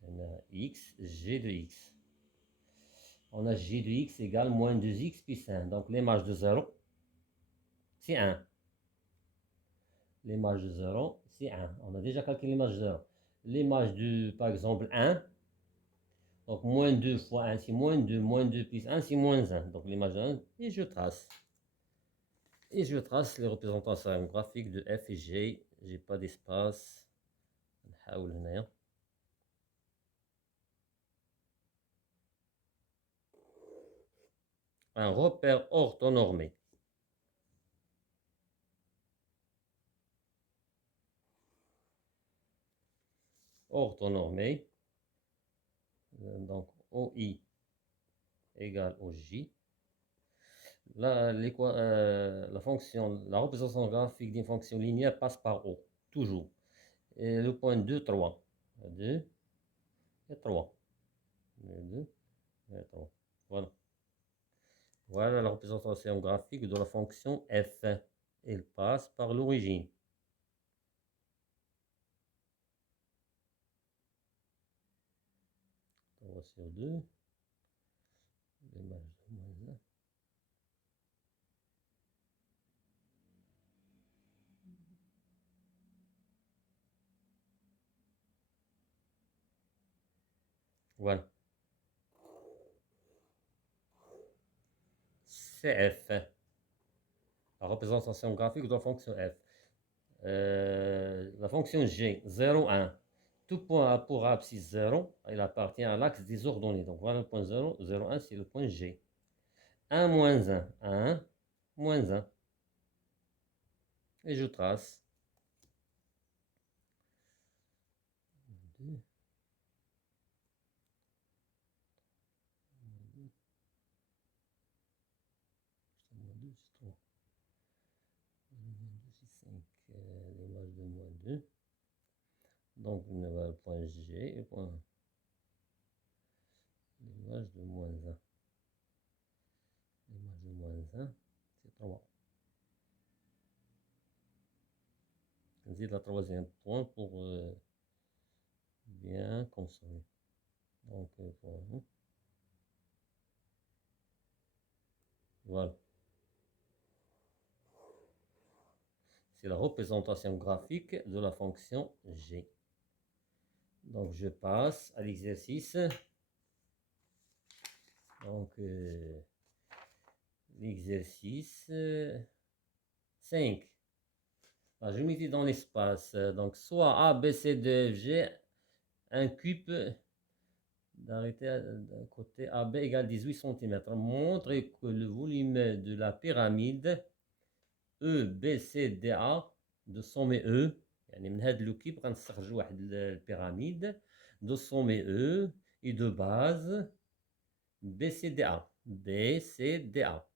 On a x, g de x. On a g de x égale moins 2x plus 1. Donc, l'image de 0, c'est 1. L'image de 0, c'est 1. On a déjà calculé l'image de 0. L'image de, par exemple, 1. Donc, moins 2 fois 1, c'est moins 2 plus 1, c'est moins 1. Donc, l'image de 1, et je trace. Et je trace les représentations graphiques de f et g. J'ai pas d'espace. Un repère orthonormé. Orthonormé. Donc, OI égale OJ. La fonction, la représentation graphique d'une fonction linéaire passe par O, toujours. Et le point 2, 3. 2 et 3. 2 et 3. Voilà. Voilà la représentation graphique de la fonction f. Elle passe par l'origine. 3 sur 2. L'image de moins 1. Voilà. C'est f. La représentation graphique de la fonction f. La fonction g, 0, 1. Tout point pour abscisse 0, il appartient à l'axe des ordonnées. Donc voilà le point 0, 0, 1, c'est le point G. 1, moins 1, 1, moins 1. Et je trace. 2. 2, c'est 3. 2, c'est 5. L'image de moins 2. Donc, on va le point G et point l'image de moins 1. L'image de moins 1, c'est 3. C'est le troisième point pour bien construire. Donc, voilà. C'est la représentation graphique de la fonction g. Donc, je passe à l'exercice. Donc, l'exercice 5. La géométrie dans l'espace. Donc, soit A, B, C, D, F, G, un cube d'arrêter d'un côté AB égale 18 cm. Montre que le volume de la pyramide EBCDA de sommet E, يعني من هذا لوكيب غنستخرجوا واحد البيراميد de sommet E et de base BCDA. BCDA.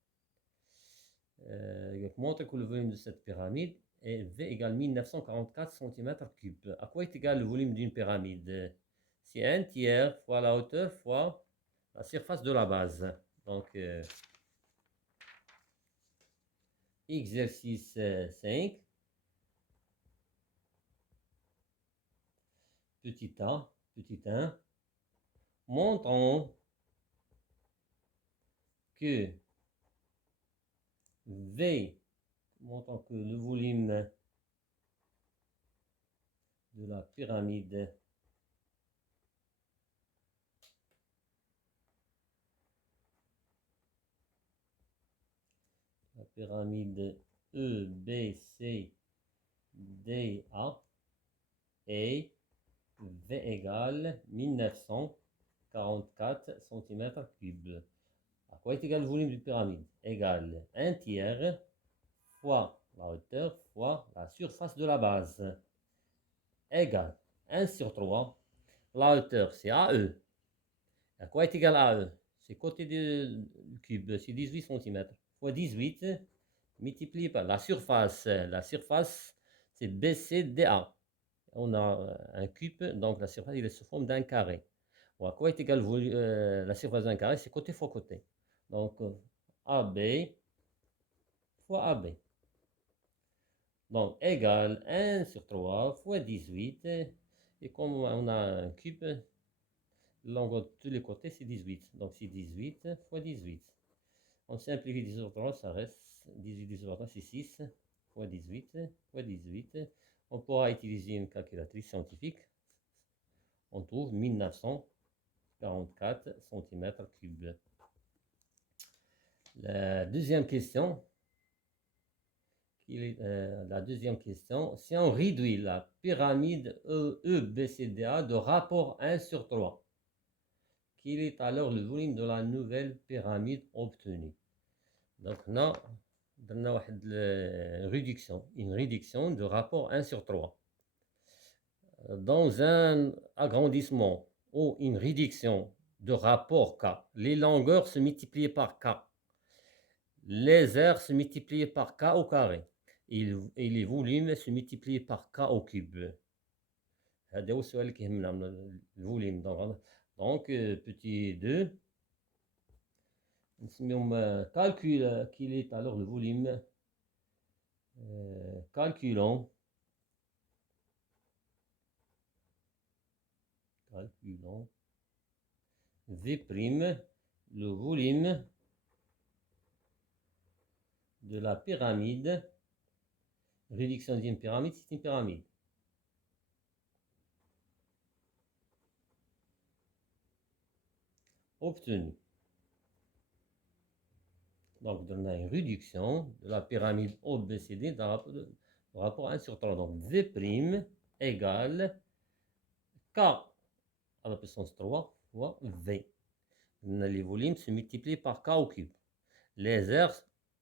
Montre que le volume de cette pyramide est V égale 1944 cm3. À quoi est égal le volume d'une pyramide? C'est un tiers fois la hauteur fois la surface de la base. Donc, exercice 5, petit a, petit 1, montrons que V, montrons que le volume de la pyramide E, B, C, D, A est V égale 1944 cm3. À quoi est égal le volume d'une pyramide? Égale 1 tiers fois la hauteur fois la surface de la base. Égale 1 sur 3. La hauteur, c'est AE. À quoi est égal AE? C'est côté du cube, c'est 18 cm. Fois 18 multiplié par la surface. La surface, c'est BCDA. On a un cube, donc la surface, il est sous forme d'un carré. Bon, à quoi est égal la surface d'un carré? C'est côté fois côté. Donc, AB fois AB. Donc, égale 1 sur 3 fois 18. Et comme on a un cube, longueur de tous les côtés, c'est 18. Donc, c'est 18 fois 18. On simplifie 18 sur 3, ça reste 18 sur 3, c'est 6 fois 18 fois 18. On pourra utiliser une calculatrice scientifique. On trouve 1944 cm3. La deuxième question, si on réduit la pyramide EBCDA de rapport 1 sur 3, quel est alors le volume de la nouvelle pyramide obtenue? Donc, on a une réduction de rapport 1 sur 3. Dans un agrandissement ou une réduction de rapport K, les longueurs se multiplient par K, les aires se multiplient par K au carré et les volumes se multiplient par K au cube. هذا هو السؤال اللي كيهمنا من الفوليوم. donc petit 2 نسميهم calcul quel est alors le volume. Calculons V', le volume de la pyramide. Réduction d'une pyramide, c'est une pyramide. Obtenue. Donc, on a une réduction de la pyramide OBCD dans le rapport 1 sur 3. Donc, V' égale K à la puissance 3 fois V. Les volumes se multiplient par K au cube. Les aires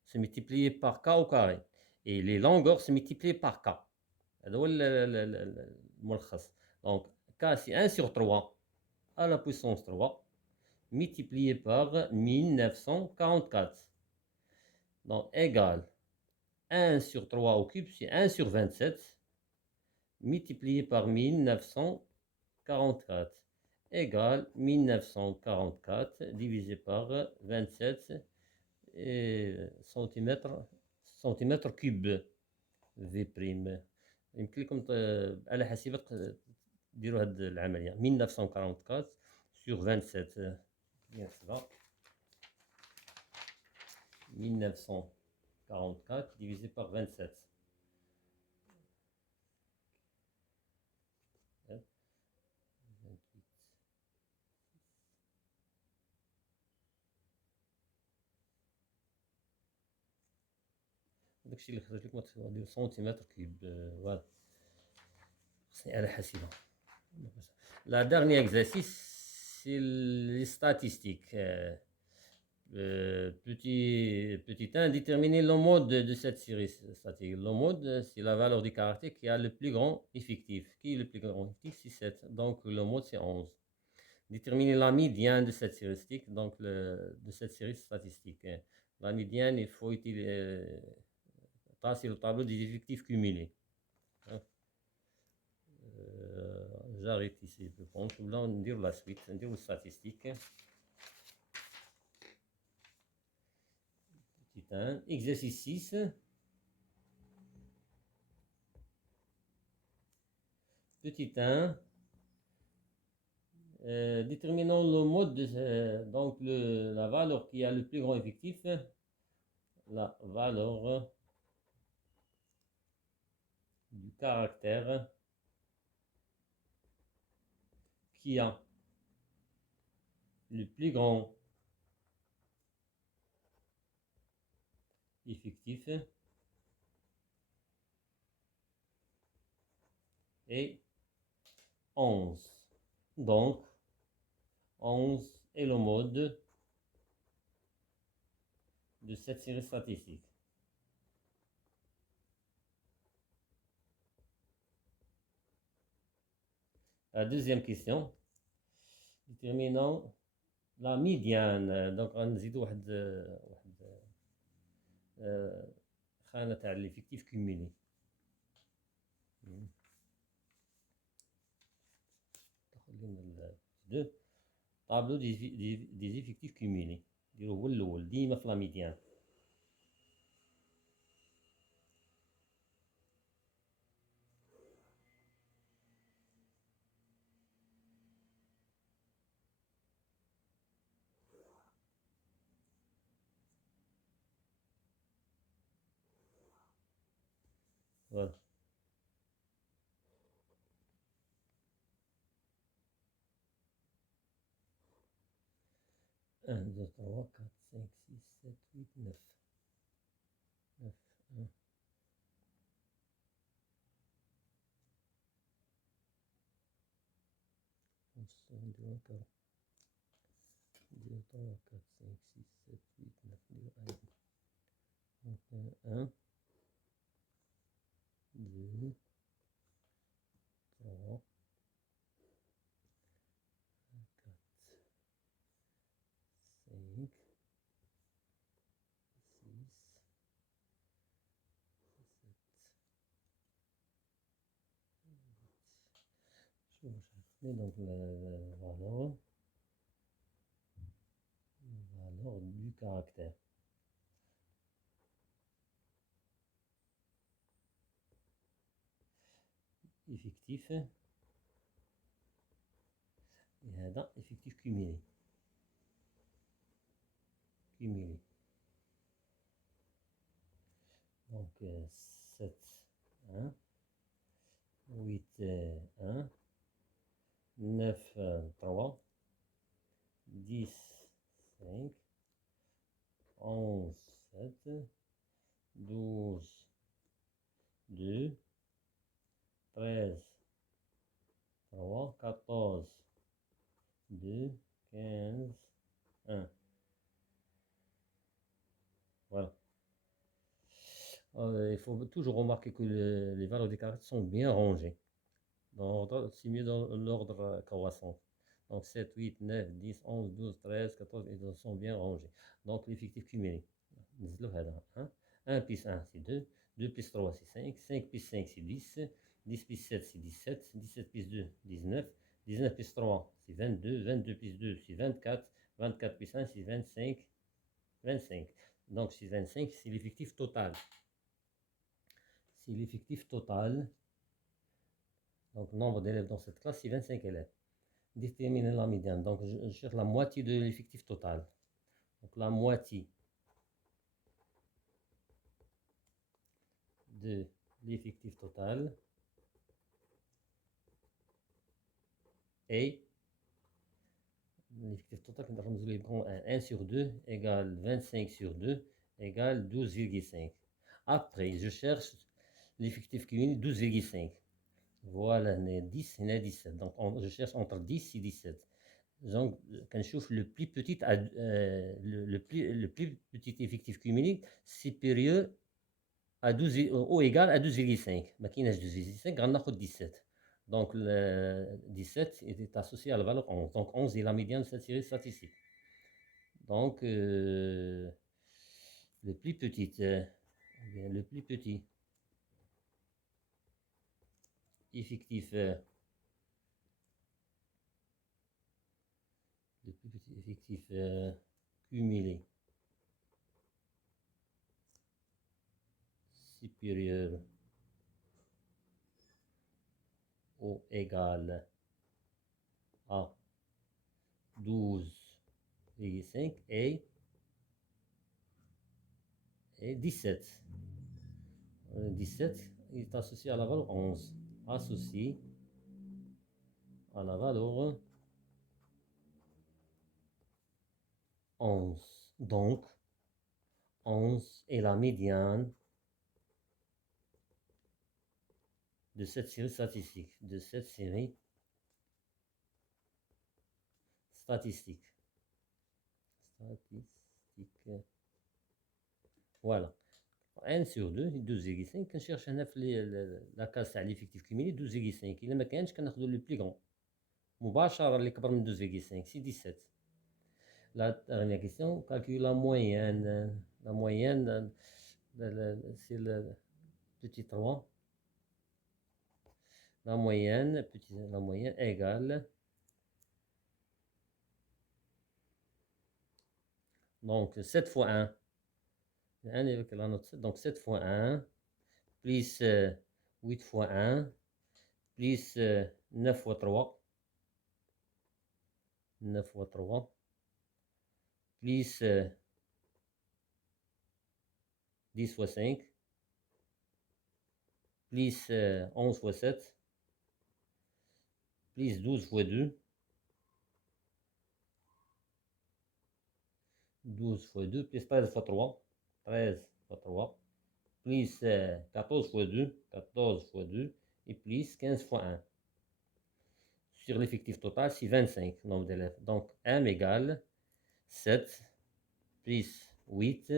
se multiplient par K au carré. Et les longueurs se multiplient par K. Donc, K, c'est 1 sur 3 à la puissance 3 multiplié par 1944. Donc, égal 1 sur 3 au cube, c'est 1 sur 27 multiplié par 1944 égale 1944 divisé par 27 centimètres cube V'. يمكن لكم على حسيبة ديروا هاد العملية 1944 sur 27 bien cela 1944 divisé par 27. داكشي اللي خرج لك ندير سنتيمتر كيوب. فوالا خصني على حاسبة. La dernière exercice, c'est les statistiques. Petit 1, déterminer le mode de cette série statique. Le mode, c'est la valeur du caractère qui a le plus grand effectif. Qui est le plus grand effectif? C'est 7. Donc, le mode, c'est 11. Déterminer la médiane de cette série statistique. Donc, de cette série statistique. La médiane, il faut passer le tableau des effectifs cumulés. J'arrête ici. On va dire la suite, on dire les statistiques. 1. Exercice 6. Petit 1. Déterminons le mode donc la valeur qui a le plus grand effectif. La valeur du caractère qui a le plus grand effectif est 11. Donc, 11 est le mode de cette série statistique. La deuxième question. Déterminons la médiane. Donc, غنزيدو واحد خانة تاع l'effectif cumulé. Deux. Tableau des effectifs cumulés. نديرو هو الأول ديما في لا ميديان. Voilà. 1, 2, 3, 4, 5, 6, 7, 8, 9. 9, 1. 2, 3, 4, 5, 6, 7, 8, 9. Donc 1, 2, 3, 4, 5, 6, 7. Je vais chercher donc la valeur du caractère. Effectif. Et هذا effectif cumulé. Cumulé. Donc 7, 1, 8, 1, 9, 3, 10, 5, 11, 7, 12, 2, 13, 3, 14, 2, 15, 1. Voilà. Il faut toujours remarquer que les valeurs des caractères sont bien rangées. C'est mieux dans l'ordre croissant. Donc 7, 8, 9, 10, 11, 12, 13, 14, ils sont bien rangés. Donc l'effectif cumulé. 1 plus 1, c'est 2. 2 plus 3, c'est 5. 5 plus 5, c'est 10. 10 plus 7, c'est 17. 17 plus 2, 19. 19 plus 3, c'est 22. 22 plus 2, c'est 24. 24 plus 1, c'est 25. 25. Donc c'est 25, c'est l'effectif total. C'est l'effectif total. Donc, nombre d'élèves dans cette classe, c'est 25 élèves. Déterminer la médiane. Donc, je cherche la moitié de l'effectif total. Donc, la moitié de l'effectif total est l'effectif total, nous prendre 1 sur 2 égale 25 sur 2 égale 12,5. Après, je cherche l'effectif cumulé 12,5. Voilà, 10 et 17. Donc, je cherche entre 10 et 17. Donc, كنشوف le plus petit le plus petit effectif cumulé supérieur à 12 ou égal à 12,5. ما كايناش 12,5 غناخد 17. Donc, le 17 est associé à la valeur 11. Donc, 11 est la médiane de cette série statistique. Donc, le plus petit, le plus petit effectif, le plus petit effectif cumulé supérieur ou égal à 12,5 et 17. 17 est associé à la valeur 11. Associé à la valeur 11. Donc, 11 est la médiane de cette série statistique. Voilà. n sur 2 12,5. كنشيرش هنا في لا كاس تاع ليفيكتيف كيميلي 12,5. الا ما كانش كناخذوا لو بلي غون مباشره اللي كبر من 12,5 سي 17. La dernière question, calcule la moyenne. La moyenne, c'est le petit 3. La moyenne égale. Donc 7 fois 1. Donc 7 fois 1, plus 8 fois 1, plus 9 fois 3. 9 fois 3. Plus 10 fois 5. Plus 11 fois 7. Plus 12 fois 2. 12 fois 2, plus 13 fois 3. 13 fois 3. Plus 14 fois 2. 14 fois 2. Et plus 15 fois 1. Sur l'effectif total, c'est 25 nombre d'élèves. Donc, M égale 7 plus 8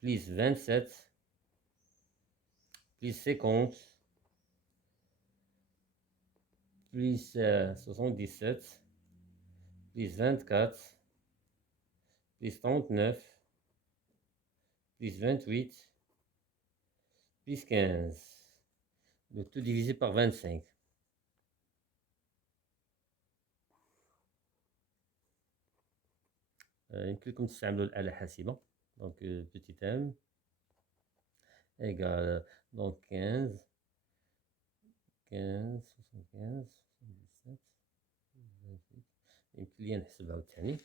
plus 27 plus 50 plus 77 plus 24 plus 39 plus 28 plus 15. Le tout divisé par 25. يمكنكم تستعملوا الآلة الحاسبة. Donc petit m égale donc 15 75 77 28. يمكن لي نحسبها عاوتاني.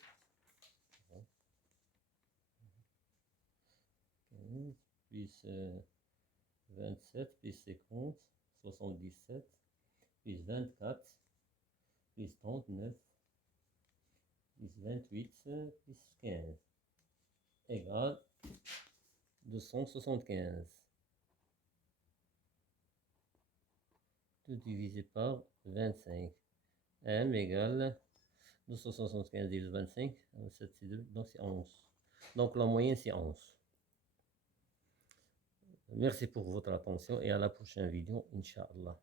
15 plus 27 plus 50 77 plus 24 plus 39 plus 28 plus 15 égale 275. Tout divisé par 25. M égale 275 divisé 25. 7, c'est 2, donc c'est 11. Donc la moyenne c'est 11. Merci pour votre attention et à la prochaine vidéo, Inch'Allah.